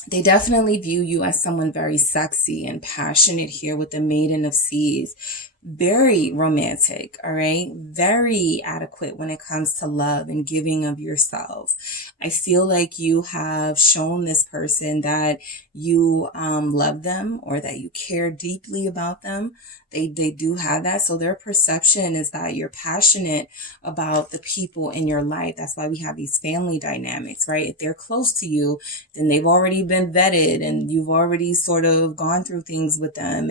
they definitely view you as someone very sexy and passionate here with the Maiden of Seas. Very romantic, all right? Very adequate when it comes to love and giving of yourself. I feel like you have shown this person that you love them, or that you care deeply about them. They do have that. So their perception is that you're passionate about the people in your life. That's why we have these family dynamics, right? If they're close to you, then they've already been vetted and you've already sort of gone through things with them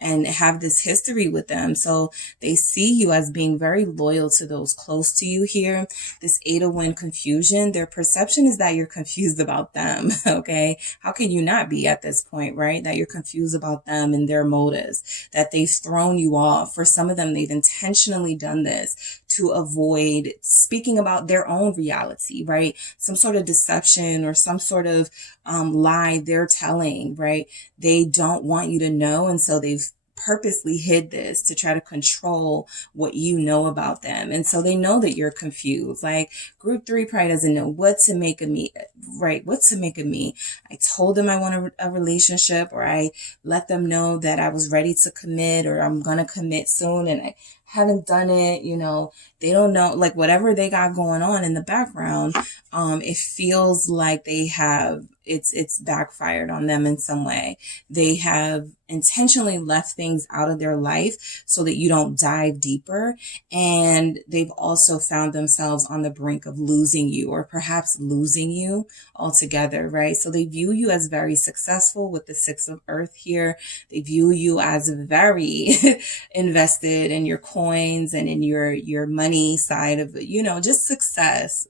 and have this history with them. So they see you as being very loyal to those close to you here. This Eight of Wands confusion, their perception is that you're confused about them. Okay. How can you not be at this point, right? That you're confused about them and their motives, that they've thrown you off. For some of them, they've intentionally done this to avoid speaking about their own reality, right? Some sort of deception or some sort of lie they're telling, right? They don't want you to know. And so they've purposely hid this to try to control what you know about them. And so they know that you're confused. Like group 3 probably doesn't know what to make of me, right? What to make of me. I told them I want a relationship, or I let them know that I was ready to commit, or I'm going to commit soon, and I haven't done it. You know, they don't know, like whatever they got going on in the background. It feels like they have, it's backfired on them in some way. They have intentionally left things out of their life so that you don't dive deeper. And they've also found themselves on the brink of losing you, or perhaps losing you altogether, right? So they view you as very successful with the Six of Earth here. They view you as very invested in your coins and in your money side of, you know, just success.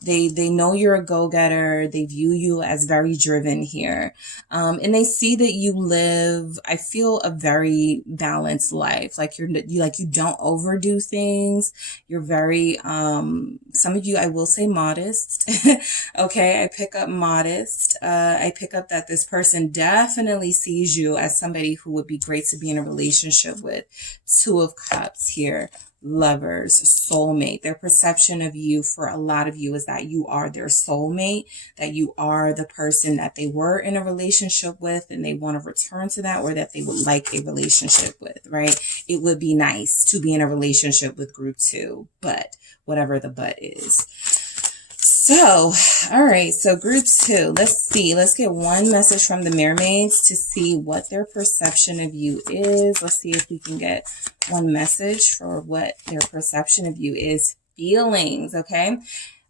They know you're a go-getter. They view you as very driven here. And they see that you live, I feel, a very balanced life. Like you don't overdo things. You're very, some of you, I will say modest. Okay. I pick up modest. I pick up that this person definitely sees you as somebody who would be great to be in a relationship with. Two of Cups here. Lovers, soulmate. Their perception of you for a lot of you is that you are their soulmate, that you are the person that they were in a relationship with and they want to return to that, or that they would like a relationship with, right? It would be nice to be in a relationship with group 2, but whatever the but is. So, all right, so group 2, let's see. Let's get one message from the mermaids to see what their perception of you is. Let's see if we can get one message for what their perception of you is. Feelings, okay?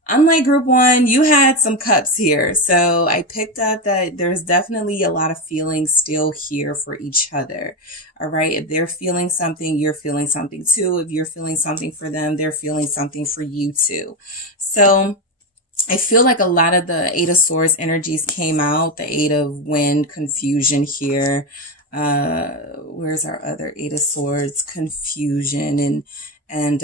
Unlike group 1, you had some cups here. So I picked up that there's definitely a lot of feelings still here for each other. All right. If they're feeling something, you're feeling something too. If you're feeling something for them, they're feeling something for you too. So I feel like a lot of the 8 of Swords energies came out, the 8 of Wind, confusion here. Where's our other 8 of Swords? Confusion and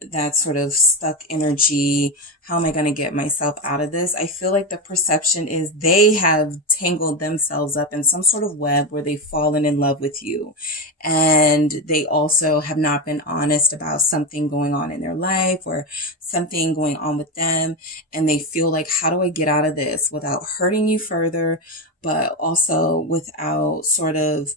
that sort of stuck energy. How am I going to get myself out of this? I feel like the perception is they have tangled themselves up in some sort of web where they've fallen in love with you. And they also have not been honest about something going on in their life or something going on with them. And they feel like, how do I get out of this without hurting you further, but also without sort of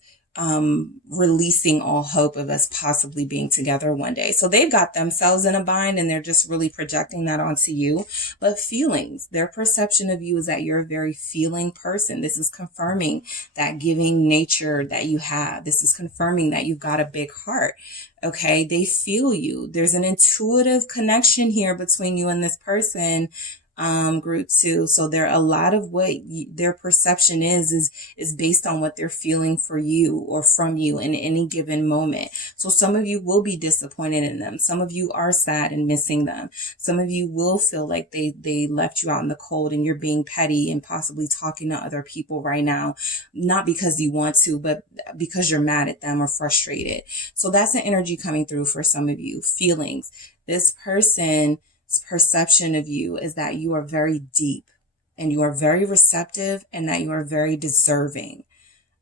releasing all hope of us possibly being together one day. So they've got themselves in a bind and they're just really projecting that onto you. But feelings, their perception of you is that you're a very feeling person. This is confirming that giving nature that you have. This is confirming that you've got a big heart. Okay. They feel you. There's an intuitive connection here between you and this person. Group 2. So there are a lot of what their perception is based on what they're feeling for you or from you in any given moment. So some of you will be disappointed in them. Some of you are sad and missing them. Some of you will feel like they left you out in the cold and you're being petty and possibly talking to other people right now, not because you want to, but because you're mad at them or frustrated. So that's an energy coming through for some of you. Feelings. This person perception of you is that you are very deep and you are very receptive and that you are very deserving.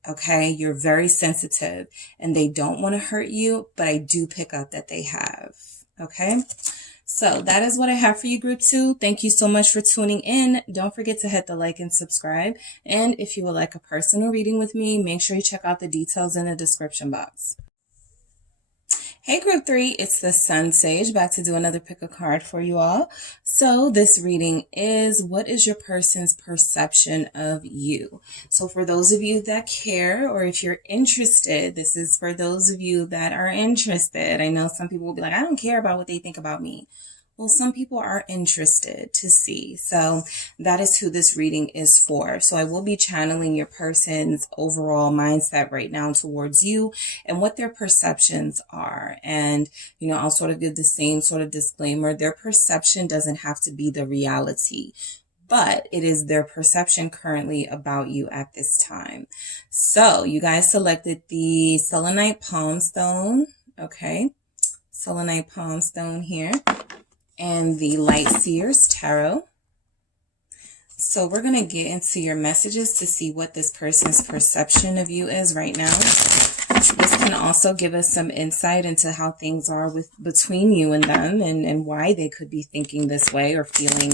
Okay. You're very sensitive and they don't want to hurt you, but I do pick up that they have. Okay. So that is what I have for you, group 2. Thank you so much for tuning in. Don't forget to hit the like and subscribe. And if you would like a personal reading with me, make sure you check out the details in the description box. Hey group 3, it's the SunSage, back to do another pick a card for you all. So this reading is, what is your person's perception of you? So for those of you that care, or if you're interested, this is for those of you that are interested. I know some people will be like, I don't care about what they think about me. Well, some people are interested to see. So that is who this reading is for. So I will be channeling your person's overall mindset right now towards you and what their perceptions are. And, I'll sort of give the same sort of disclaimer. Their perception doesn't have to be the reality, but it is their perception currently about you at this time. So you guys selected the selenite palm stone. Okay. Selenite palm stone here. And the Lightseers tarot. So we're going to get into your messages to see what this person's perception of you is right now. This can also give us some insight into how things are between you and them and why they could be thinking this way or feeling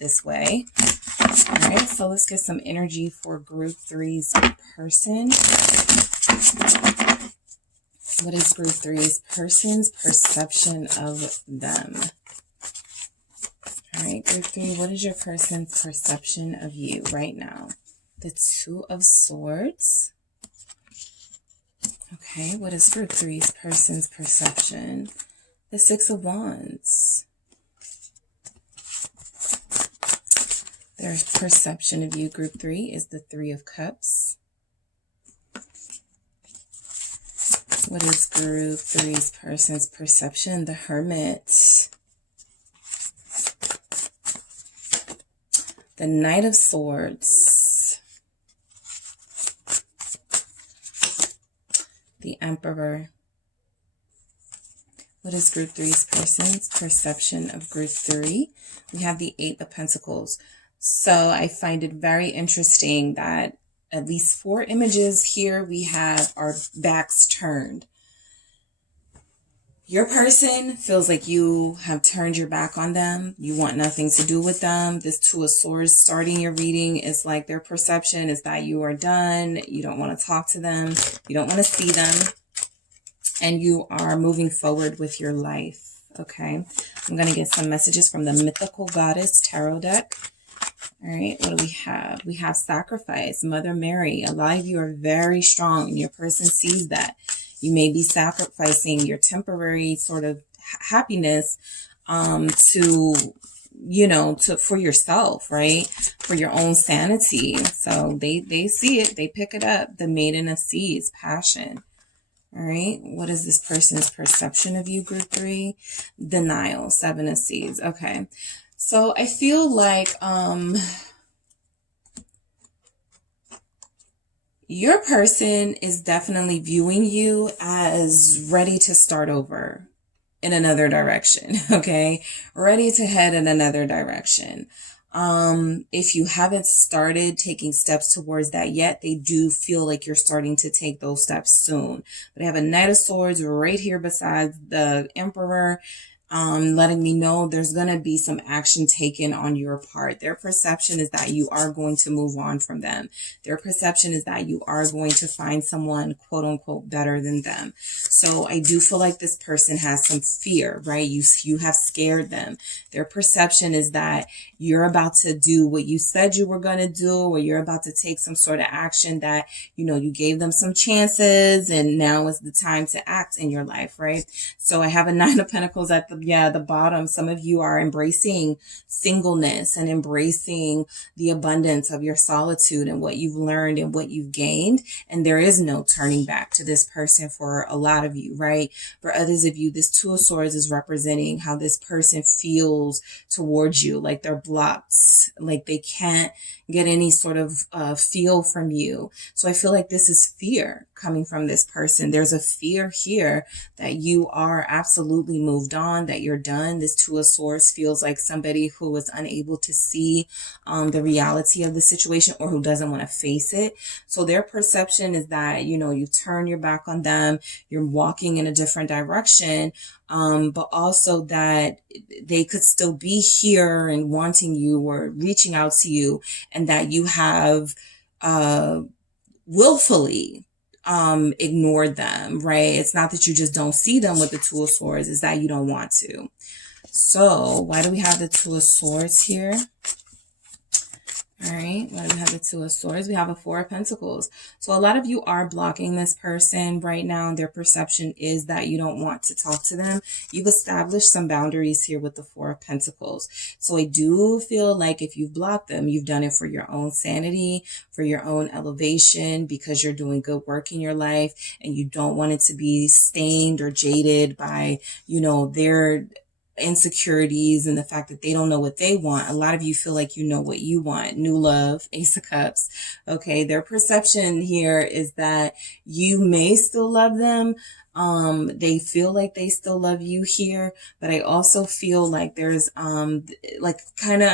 this way. All right, so let's get some energy for group 3's person. What is group 3's person's perception of them? All right, group 3, what is your person's perception of you right now? The 2 of Swords. Okay, what is group 3's person's perception? The 6 of Wands. Their perception of you, group 3, is the 3 of Cups. What is group 3's person's perception? The Hermit. The Knight of Swords. The Emperor. What is group 3's person's perception of group 3? We have the 8 of Pentacles. So I find it very interesting that at least 4 images here we have our backs turned. Your person feels like you have turned your back on them. You want nothing to do with them. This 2 of Swords starting your reading is like their perception is that you are done. You don't want to talk to them. You don't want to see them. And you are moving forward with your life. Okay. I'm going to get some messages from the Mythical Goddess Tarot deck. All right. What do we have? We have Sacrifice, Mother Mary. A lot of you are very strong and your person sees that. You may be sacrificing your temporary sort of happiness for yourself, right? For your own sanity. So they see it. They pick it up. The Maiden of Seas, passion. All right. What is this person's perception of you, group 3? Denial, 7 of Seas. Okay. So I feel like your person is definitely viewing you as ready to start over in another direction, okay? Ready to head in another direction. If you haven't started taking steps towards that yet, they do feel like you're starting to take those steps soon. But I have a Knight of Swords right here beside the Emperor, letting me know there's going to be some action taken on your part. Their perception is that you are going to move on from them. Their perception is that you are going to find someone, quote unquote, better than them. So I do feel like this person has some fear, right? You have scared them. Their perception is that you're about to do what you said you were going to do, or you're about to take some sort of action that, you gave them some chances and now is the time to act in your life, right? So I have a 9 of Pentacles at the bottom. Some of you are embracing singleness and embracing the abundance of your solitude and what you've learned and what you've gained. And there is no turning back to this person for a lot of you, right? For others of you, this 2 of Swords is representing how this person feels towards you, like they're blocked, like they can't get any sort of feel from you. So I feel like this is fear coming from this person. There's a fear here that you are absolutely moved on, that you're done. This 2 of Swords feels like somebody who was unable to see the reality of the situation, or who doesn't want to face it. So their perception is that, you turn your back on them, you're walking in a different direction, but also that they could still be here and wanting you or reaching out to you, and that you have willfully ignored them, right? It's not that you just don't see them with the 2 of Swords, it's that you don't want to. So why do we have the 2 of Swords here? All right, why do we have the 2 of Swords? We have a 4 of Pentacles. So a lot of you are blocking this person right now. Their perception is that you don't want to talk to them. You've established some boundaries here with the 4 of Pentacles. So I do feel like if you've blocked them, you've done it for your own sanity, for your own elevation, because you're doing good work in your life and you don't want it to be stained or jaded by, their insecurities and the fact that they don't know what they want. A lot of you feel like you know what you want. New love, Ace of Cups. Okay, their perception here is that you may still love them. They feel like they still love you here, but I also feel like there's, I'm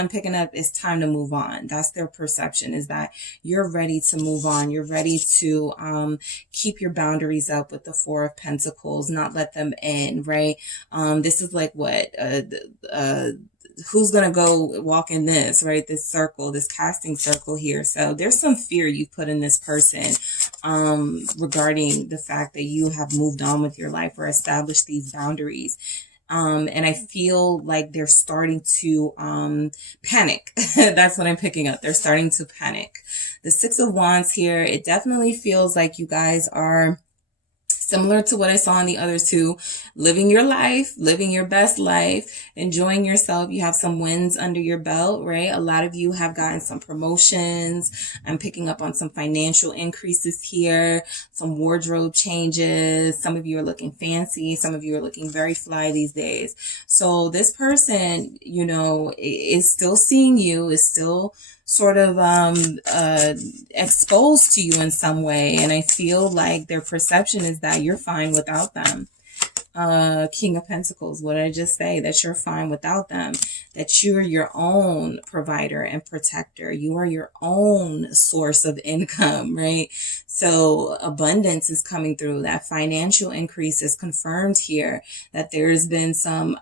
picking up, it's time to move on. That's their perception, is that you're ready to move on. You're ready to, keep your boundaries up with the 4 of Pentacles, not let them in, right? This is like what, who's going to go walk in this, right? This circle, this casting circle here. So there's some fear you put in this person, regarding the fact that you have moved on with your life or established these boundaries. And I feel like they're starting to, panic. That's what I'm picking up. They're starting to panic. The 6 of Wands here, it definitely feels like you guys are Similar to what I saw in the other two, living your life, living your best life, enjoying yourself. You have some wins under your belt, right? A lot of you have gotten some promotions. I'm picking up on some financial increases here, some wardrobe changes. Some of you are looking fancy. Some of you are looking very fly these days. So this person, you know, is still seeing you, is still sort of exposed to you in some way. And I feel like their perception is that you're fine without them. King of Pentacles, what did I just say? That you're fine without them, that you're your own provider and protector. You are your own source of income, right? So abundance is coming through. That financial increase is confirmed here, that there's been some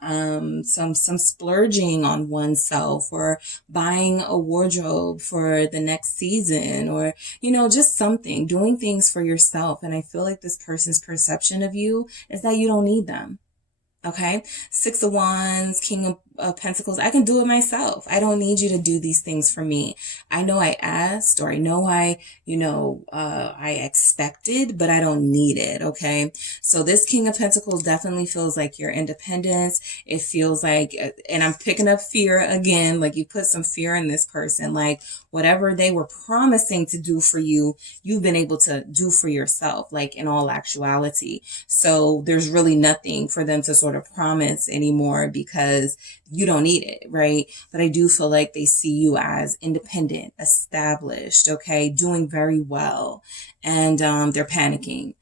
splurging on oneself, or buying a wardrobe for the next season, or, you know, just something, doing things for yourself. And I feel like this person's perception of you is that you don't need them. Okay. 6 of Wands, King of Pentacles. I can do it myself. I don't need you to do these things for me. I know I asked, or I know I expected, but I don't need it. Okay. So this King of Pentacles definitely feels like your independence. It feels like, and I'm picking up fear again, like you put some fear in this person, like whatever they were promising to do for you, you've been able to do for yourself, like in all actuality. So there's really nothing for them to sort of promise anymore, because you don't need it, right? But I do feel like they see you as independent, established, okay, doing very well, and they're panicking.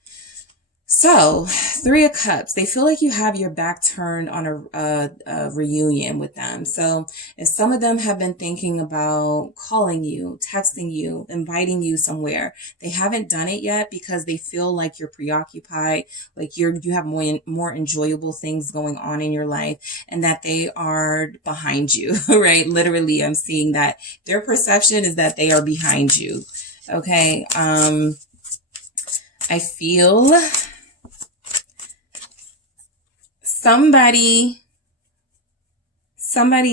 So 3 of Cups, they feel like you have your back turned on a reunion with them. So if some of them have been thinking about calling you, texting you, inviting you somewhere, they haven't done it yet because they feel like you're preoccupied, like you have more enjoyable things going on in your life, and that they are behind you, right? Literally, I'm seeing that their perception is that they are behind you. Okay. I feel Somebody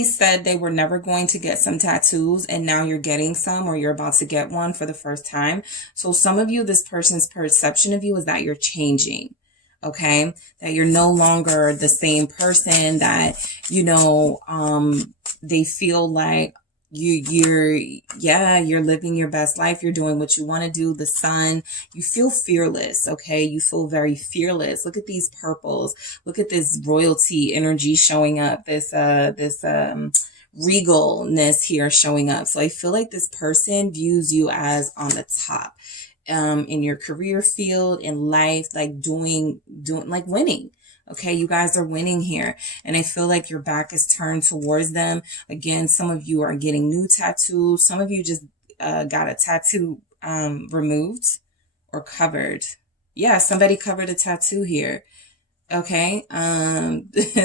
said they were never going to get some tattoos, and now you're getting some, or you're about to get one for the first time. So some of you, this person's perception of you is that you're changing. Okay. That you're no longer the same person, that, you know, they feel like you're living your best life. You're doing what you want to do. The sun, you feel fearless. Okay. You feel very fearless. Look at these purples. Look at this royalty energy showing up. This regalness here showing up. So I feel like this person views you as on the top, in your career field, in life, like doing like winning. Okay, you guys are winning here. And I feel like your back is turned towards them. Again, some of you are getting new tattoos. Some of you just got a tattoo removed or covered. Yeah, somebody covered a tattoo here. Okay,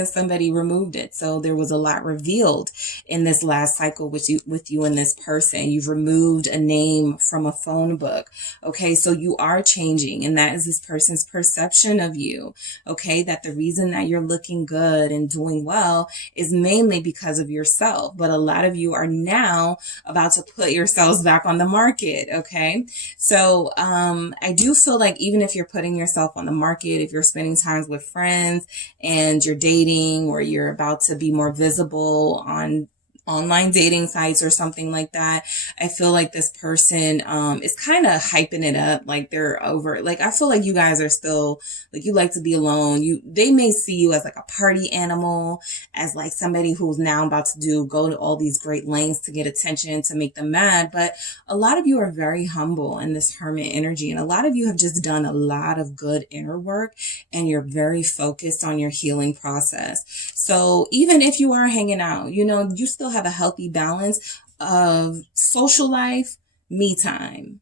somebody removed it. So there was a lot revealed in this last cycle with you and this person. You've removed a name from a phone book. Okay, so you are changing, and that is this person's perception of you. Okay, that the reason that you're looking good and doing well is mainly because of yourself. But a lot of you are now about to put yourselves back on the market. Okay, so I do feel like even if you're putting yourself on the market, if you're spending time with friends and you're dating, or you're about to be more visible on online dating sites or something like that, I feel like this person is kind of hyping it up, like they're over. Like I feel like you guys are still, like, you like to be alone. They may see you as like a party animal, as like somebody who's now about to go to all these great lengths to get attention, to make them mad. But a lot of you are very humble in this hermit energy, and a lot of you have just done a lot of good inner work, and you're very focused on your healing process. So even if you are hanging out, you know, you still have a healthy balance of social life, me time.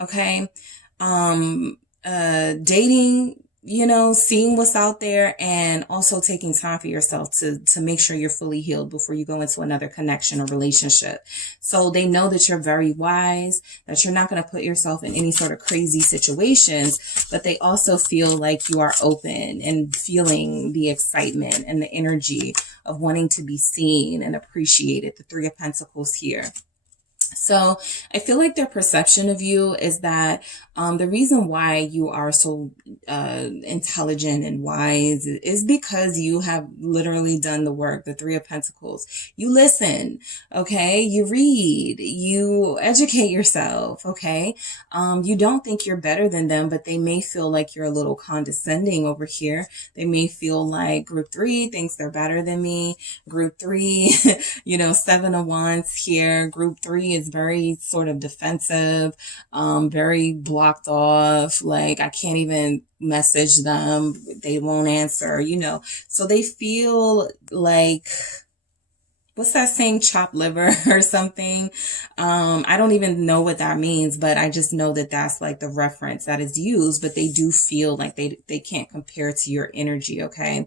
Okay. Dating, you know, seeing what's out there, and also taking time for yourself to make sure you're fully healed before you go into another connection or relationship. So they know that you're very wise, that you're not going to put yourself in any sort of crazy situations, but they also feel like you are open and feeling the excitement and the energy of wanting to be seen and appreciated. The 3 of Pentacles here. So I feel like their perception of you is that The reason why you are so intelligent and wise is because you have literally done the work. The Three of Pentacles. You listen, okay? You read, you educate yourself, okay? You don't think you're better than them, but they may feel like you're a little condescending over here. They may feel like Group 3 thinks they're better than me. Group 3, you know, Seven of Wands here. Group 3 is very sort of defensive, very blocked off. Like, I can't even message them. They won't answer, you know. So they feel like, what's that saying, chopped liver or something? I don't even know what that means, but I just know that that's like the reference that is used, but they do feel like they can't compare to your energy, okay?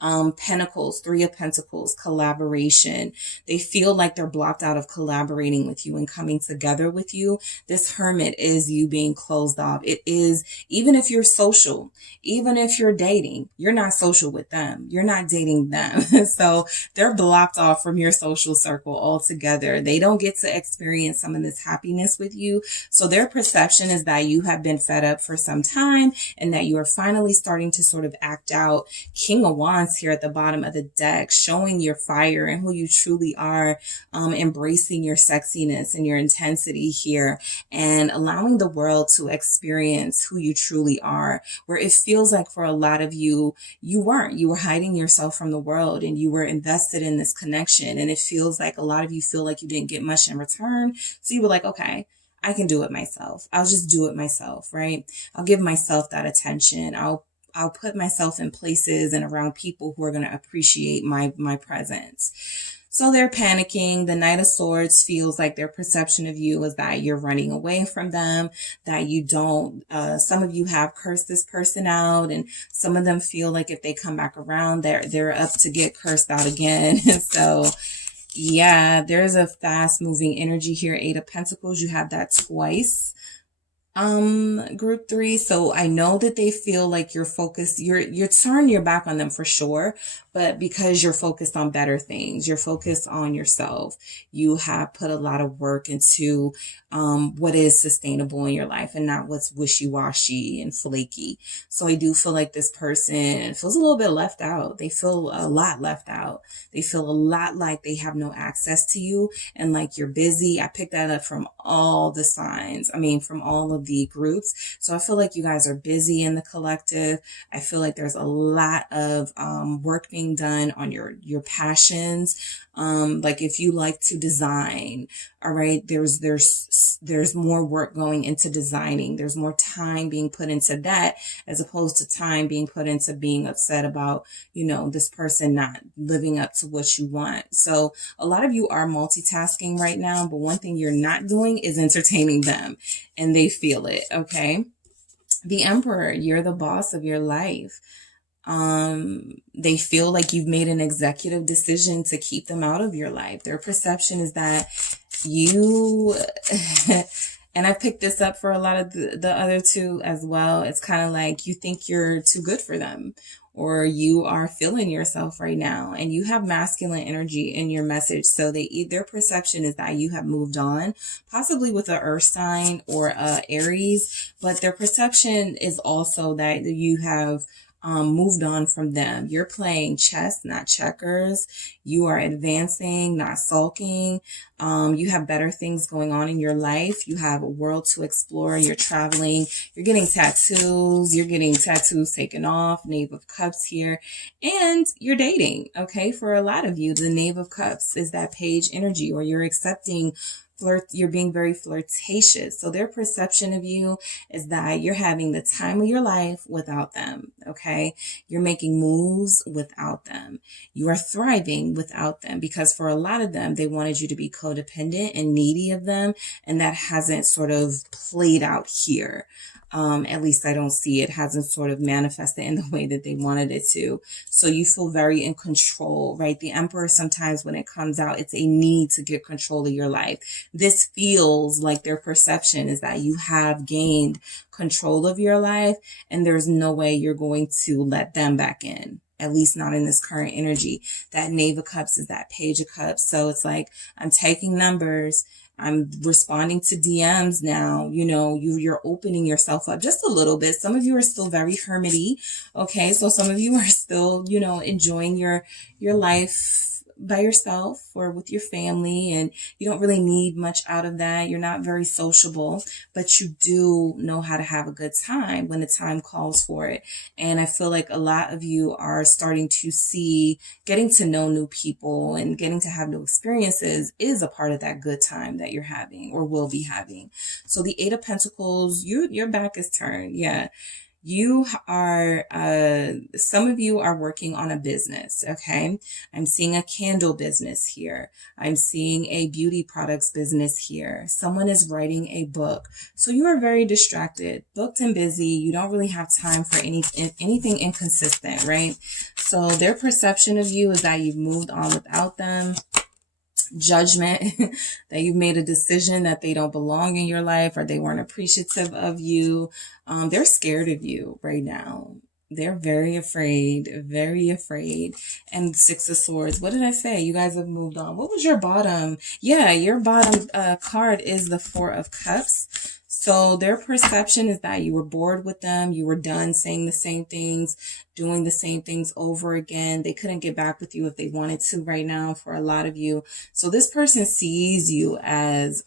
Pentacles, Three of Pentacles, collaboration. They feel like they're blocked out of collaborating with you and coming together with you. This Hermit is you being closed off. It is, even if you're social, even if you're dating, you're not social with them. You're not dating them. So they're blocked off from your social circle altogether. They don't get to experience some of this happiness with you. So their perception is that you have been fed up for some time and that you are finally starting to sort of act out. King of Wands here at the bottom of the deck, showing your fire and who you truly are, embracing your sexiness and your intensity here, and allowing the world to experience who you truly are, where it feels like for a lot of you, you were hiding yourself from the world and you were invested in this connection. And it feels like a lot of you feel like you didn't get much in return. So you were like, okay, I can do it myself. I'll just do it myself, right? I'll give myself that attention. I'll put myself in places and around people who are going to appreciate my presence. So they're panicking. The Knight of Swords feels like their perception of you is that you're running away from them, that you don't, some of you have cursed this person out, and some of them feel like if they come back around, they're up to get cursed out again. So yeah, there's a fast moving energy here. Eight of Pentacles, you have that twice. Group 3. So I know that they feel like you're focused, you're turning your back on them for sure, but because you're focused on better things, you're focused on yourself, you have put a lot of work into, what is sustainable in your life and not what's wishy-washy and flaky. So I do feel like this person feels a little bit left out. They feel a lot left out. They feel a lot like they have no access to you and like you're busy. I picked that up from all the signs. I mean, from all of the groups. So I feel like you guys are busy in the collective. I feel like there's a lot of work being done on your passions. Like if you like to design, all right, there's more work going into designing. There's more time being put into that as opposed to time being put into being upset about, you know, this person not living up to what you want. So a lot of you are multitasking right now, but one thing you're not doing is entertaining them, and they feel it. Okay. The Emperor, you're the boss of your life. They feel like you've made an executive decision to keep them out of your life. Their perception is that you, and I picked this up for a lot of the other two as well. It's kind of like you think you're too good for them, or you are feeling yourself right now and you have masculine energy in your message. So their perception is that you have moved on, possibly with an earth sign or Aries, but their perception is also that you have moved on from them. You're playing chess, not checkers. You are advancing, not sulking. You have better things going on in your life. You have a world to explore. You're traveling. You're getting tattoos. You're getting tattoos taken off. Knave of Cups here. And you're dating. Okay. For a lot of you, the Knave of Cups is that page energy, or you're accepting you're being very flirtatious. So their perception of you is that you're having the time of your life without them. Okay. You're making moves without them. You are thriving without them, because for a lot of them, they wanted you to be codependent and needy of them. And that hasn't sort of played out here. At least I don't see it hasn't sort of manifested in the way that they wanted it to. So you feel very in control, right? The Emperor, sometimes when it comes out, it's a need to get control of your life. This feels like their perception is that you have gained control of your life and there's no way you're going to let them back in. At least not in this current energy. That Knave of Cups is that Page of Cups. So it's like, I'm taking numbers. I'm responding to DMs now. You know, you're opening yourself up just a little bit. Some of you are still very hermity. Okay. So some of you are still, you know, enjoying your life by yourself or with your family, and you don't really need much out of that. You're not very sociable, but you do know how to have a good time when the time calls for it. And I feel like a lot of you are starting to see getting to know new people and getting to have new experiences is a part of that good time that you're having or will be having. So the Eight of Pentacles, your back is turned. Yeah. You are, some of you are working on a business, okay? I'm seeing a candle business here. I'm seeing a beauty products business here. Someone is writing a book. So you are very distracted, booked and busy. You don't really have time for anything inconsistent, right? So their perception of you is that you've moved on without them. Judgment, that you've made a decision that they don't belong in your life or they weren't appreciative of you. They're scared of you right now. They're very afraid, very afraid. And Six of Swords. What did I say? You guys have moved on. What was your bottom? Yeah, your bottom card is the Four of Cups. So their perception is that you were bored with them. You were done saying the same things, doing the same things over again. They couldn't get back with you if they wanted to right now for a lot of you. So this person sees you as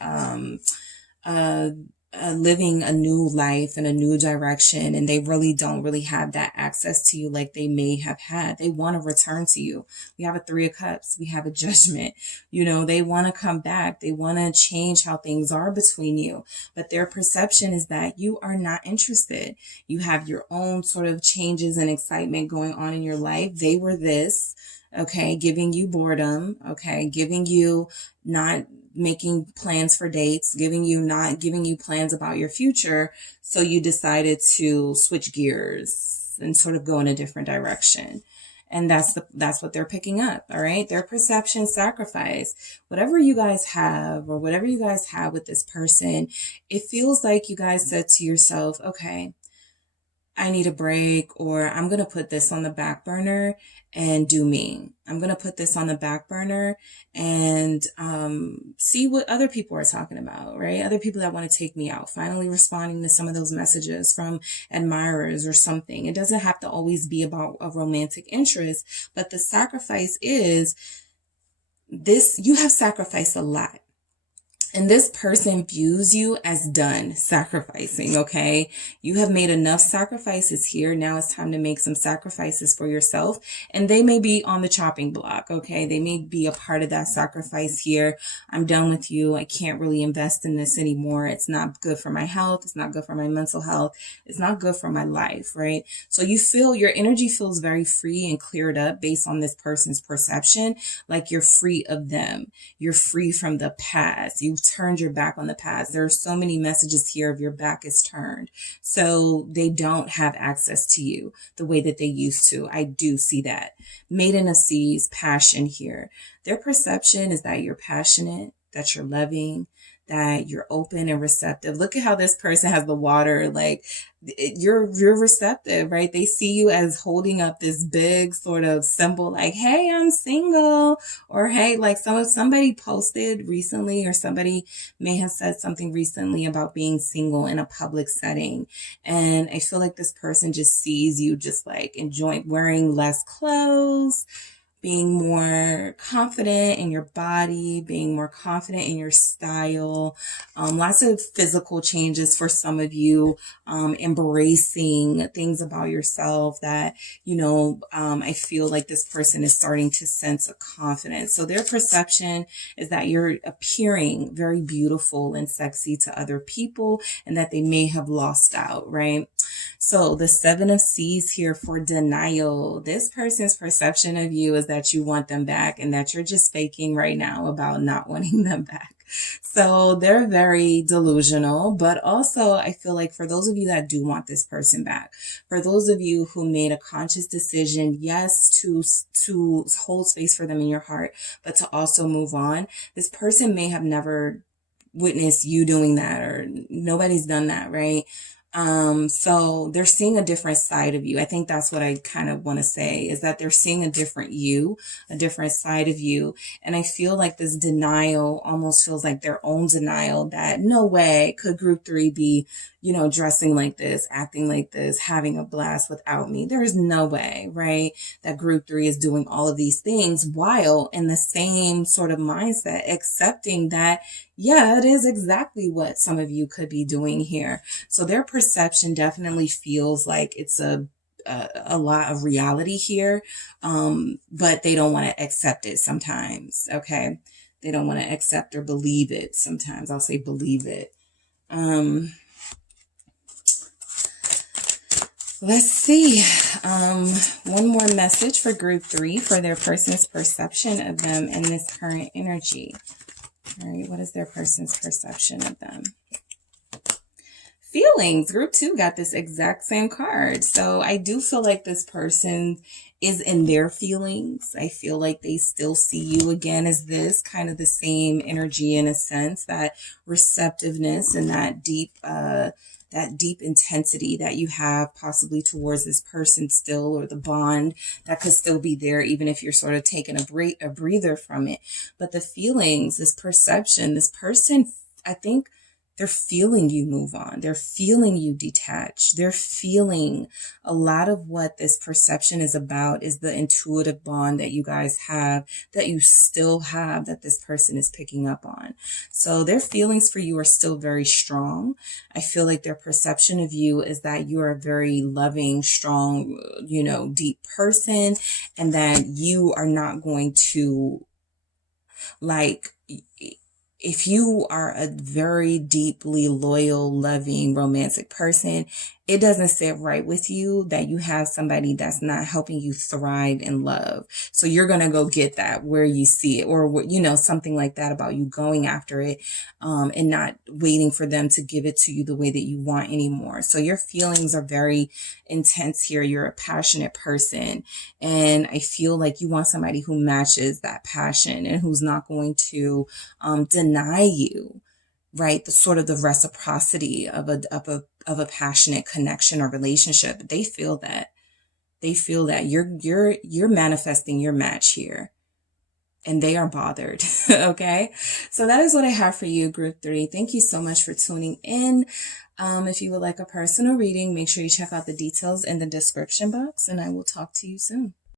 living a new life in a new direction, and they really don't really have that access to you like they may have had. They want to return to you. We have a Three of Cups. We have a Judgment. You know, they want to come back. They want to change how things are between you, but their perception is that you are not interested. You have your own sort of changes and excitement going on in your life. They were this, okay, giving you boredom, okay, giving you not making plans for dates, not giving you plans about your future. So you decided to switch gears and sort of go in a different direction. And that's what they're picking up. All right. Their perception, sacrifice, whatever you guys have or whatever you guys have with this person, it feels like you guys said to yourself, okay, I need a break, or I'm going to put this on the back burner and do me. I'm going to put this on the back burner and see what other people are talking about, right? Other people that want to take me out, finally responding to some of those messages from admirers or something. It doesn't have to always be about a romantic interest, but the sacrifice is this. You have sacrificed a lot. And this person views you as done sacrificing, okay? You have made enough sacrifices here. Now it's time to make some sacrifices for yourself. And they may be on the chopping block, okay? They may be a part of that sacrifice here. I'm done with you. I can't really invest in this anymore. It's not good for my health. It's not good for my mental health. It's not good for my life, right? So you feel your energy feels very free and cleared up based on this person's perception. Like you're free of them. You're free from the past. You've turned your back on the past. There are so many messages here of your back is turned. So they don't have access to you the way that they used to. I do see that. Maiden of Seas, passion here. Their perception is that you're passionate, that you're loving, that you're open and receptive. Look at how this person has the water. Like you're receptive, right? They see you as holding up this big sort of symbol like, hey, I'm single, or hey, like somebody posted recently, or somebody may have said something recently about being single in a public setting. And I feel like this person just sees you just like enjoying wearing less clothes, being more confident in your body, being more confident in your style, lots of physical changes for some of you, embracing things about yourself that, I feel like this person is starting to sense a confidence. So their perception is that you're appearing very beautiful and sexy to other people and that they may have lost out, right? So the Seven of Seas here for denial. This person's perception of you is that you want them back and that you're just faking right now about not wanting them back. So they're very delusional, but also I feel like for those of you that do want this person back, for those of you who made a conscious decision, yes, to hold space for them in your heart, but to also move on, this person may have never witnessed you doing that, or nobody's done that, right? So they're seeing a different side of you. I think that's what I kind of want to say, is that they're seeing a different you, a different side of you. And I feel like this denial almost feels like their own denial, that no way could group 3 be, you know, dressing like this, acting like this, having a blast without me. There is no way, right, that group 3 is doing all of these things while in the same sort of mindset, accepting that, yeah, it is exactly what some of you could be doing here. So their perception definitely feels like it's a lot of reality here, but they don't want to accept it sometimes, okay? They don't want to accept or believe it sometimes. I'll say believe it. Let's see. One more message for group 3 for their person's perception of them in this current energy. All right, what is their person's perception of them? Feelings. Group 2 got this exact same card. So I do feel like this person is in their feelings. I feel like they still see you again as this, kind of the same energy in a sense, that receptiveness and that deep intensity that you have possibly towards this person still, or the bond that could still be there, even if you're sort of taking a breather from it. But the feelings, this perception, this person, I think they're feeling you move on. They're feeling you detach. They're feeling a lot of what this perception is about is the intuitive bond that you guys have, that you still have, that this person is picking up on. So their feelings for you are still very strong. I feel like their perception of you is that you are a very loving, strong, you know, deep person, and that you are not going to, like, if you are a very deeply loyal, loving, romantic person, it doesn't sit right with you that you have somebody that's not helping you thrive in love. So you're going to go get that where you see it, or, you know, something like that about you going after it, and not waiting for them to give it to you the way that you want anymore. So your feelings are very intense here. You're a passionate person, and I feel like you want somebody who matches that passion and who's not going to deny you, right? The sort of the reciprocity of a passionate connection or relationship. They feel that. They feel that you're manifesting your match here, and they are bothered. Okay. So that is what I have for you, group 3. Thank you so much for tuning in. If you would like a personal reading, make sure you check out the details in the description box, and I will talk to you soon.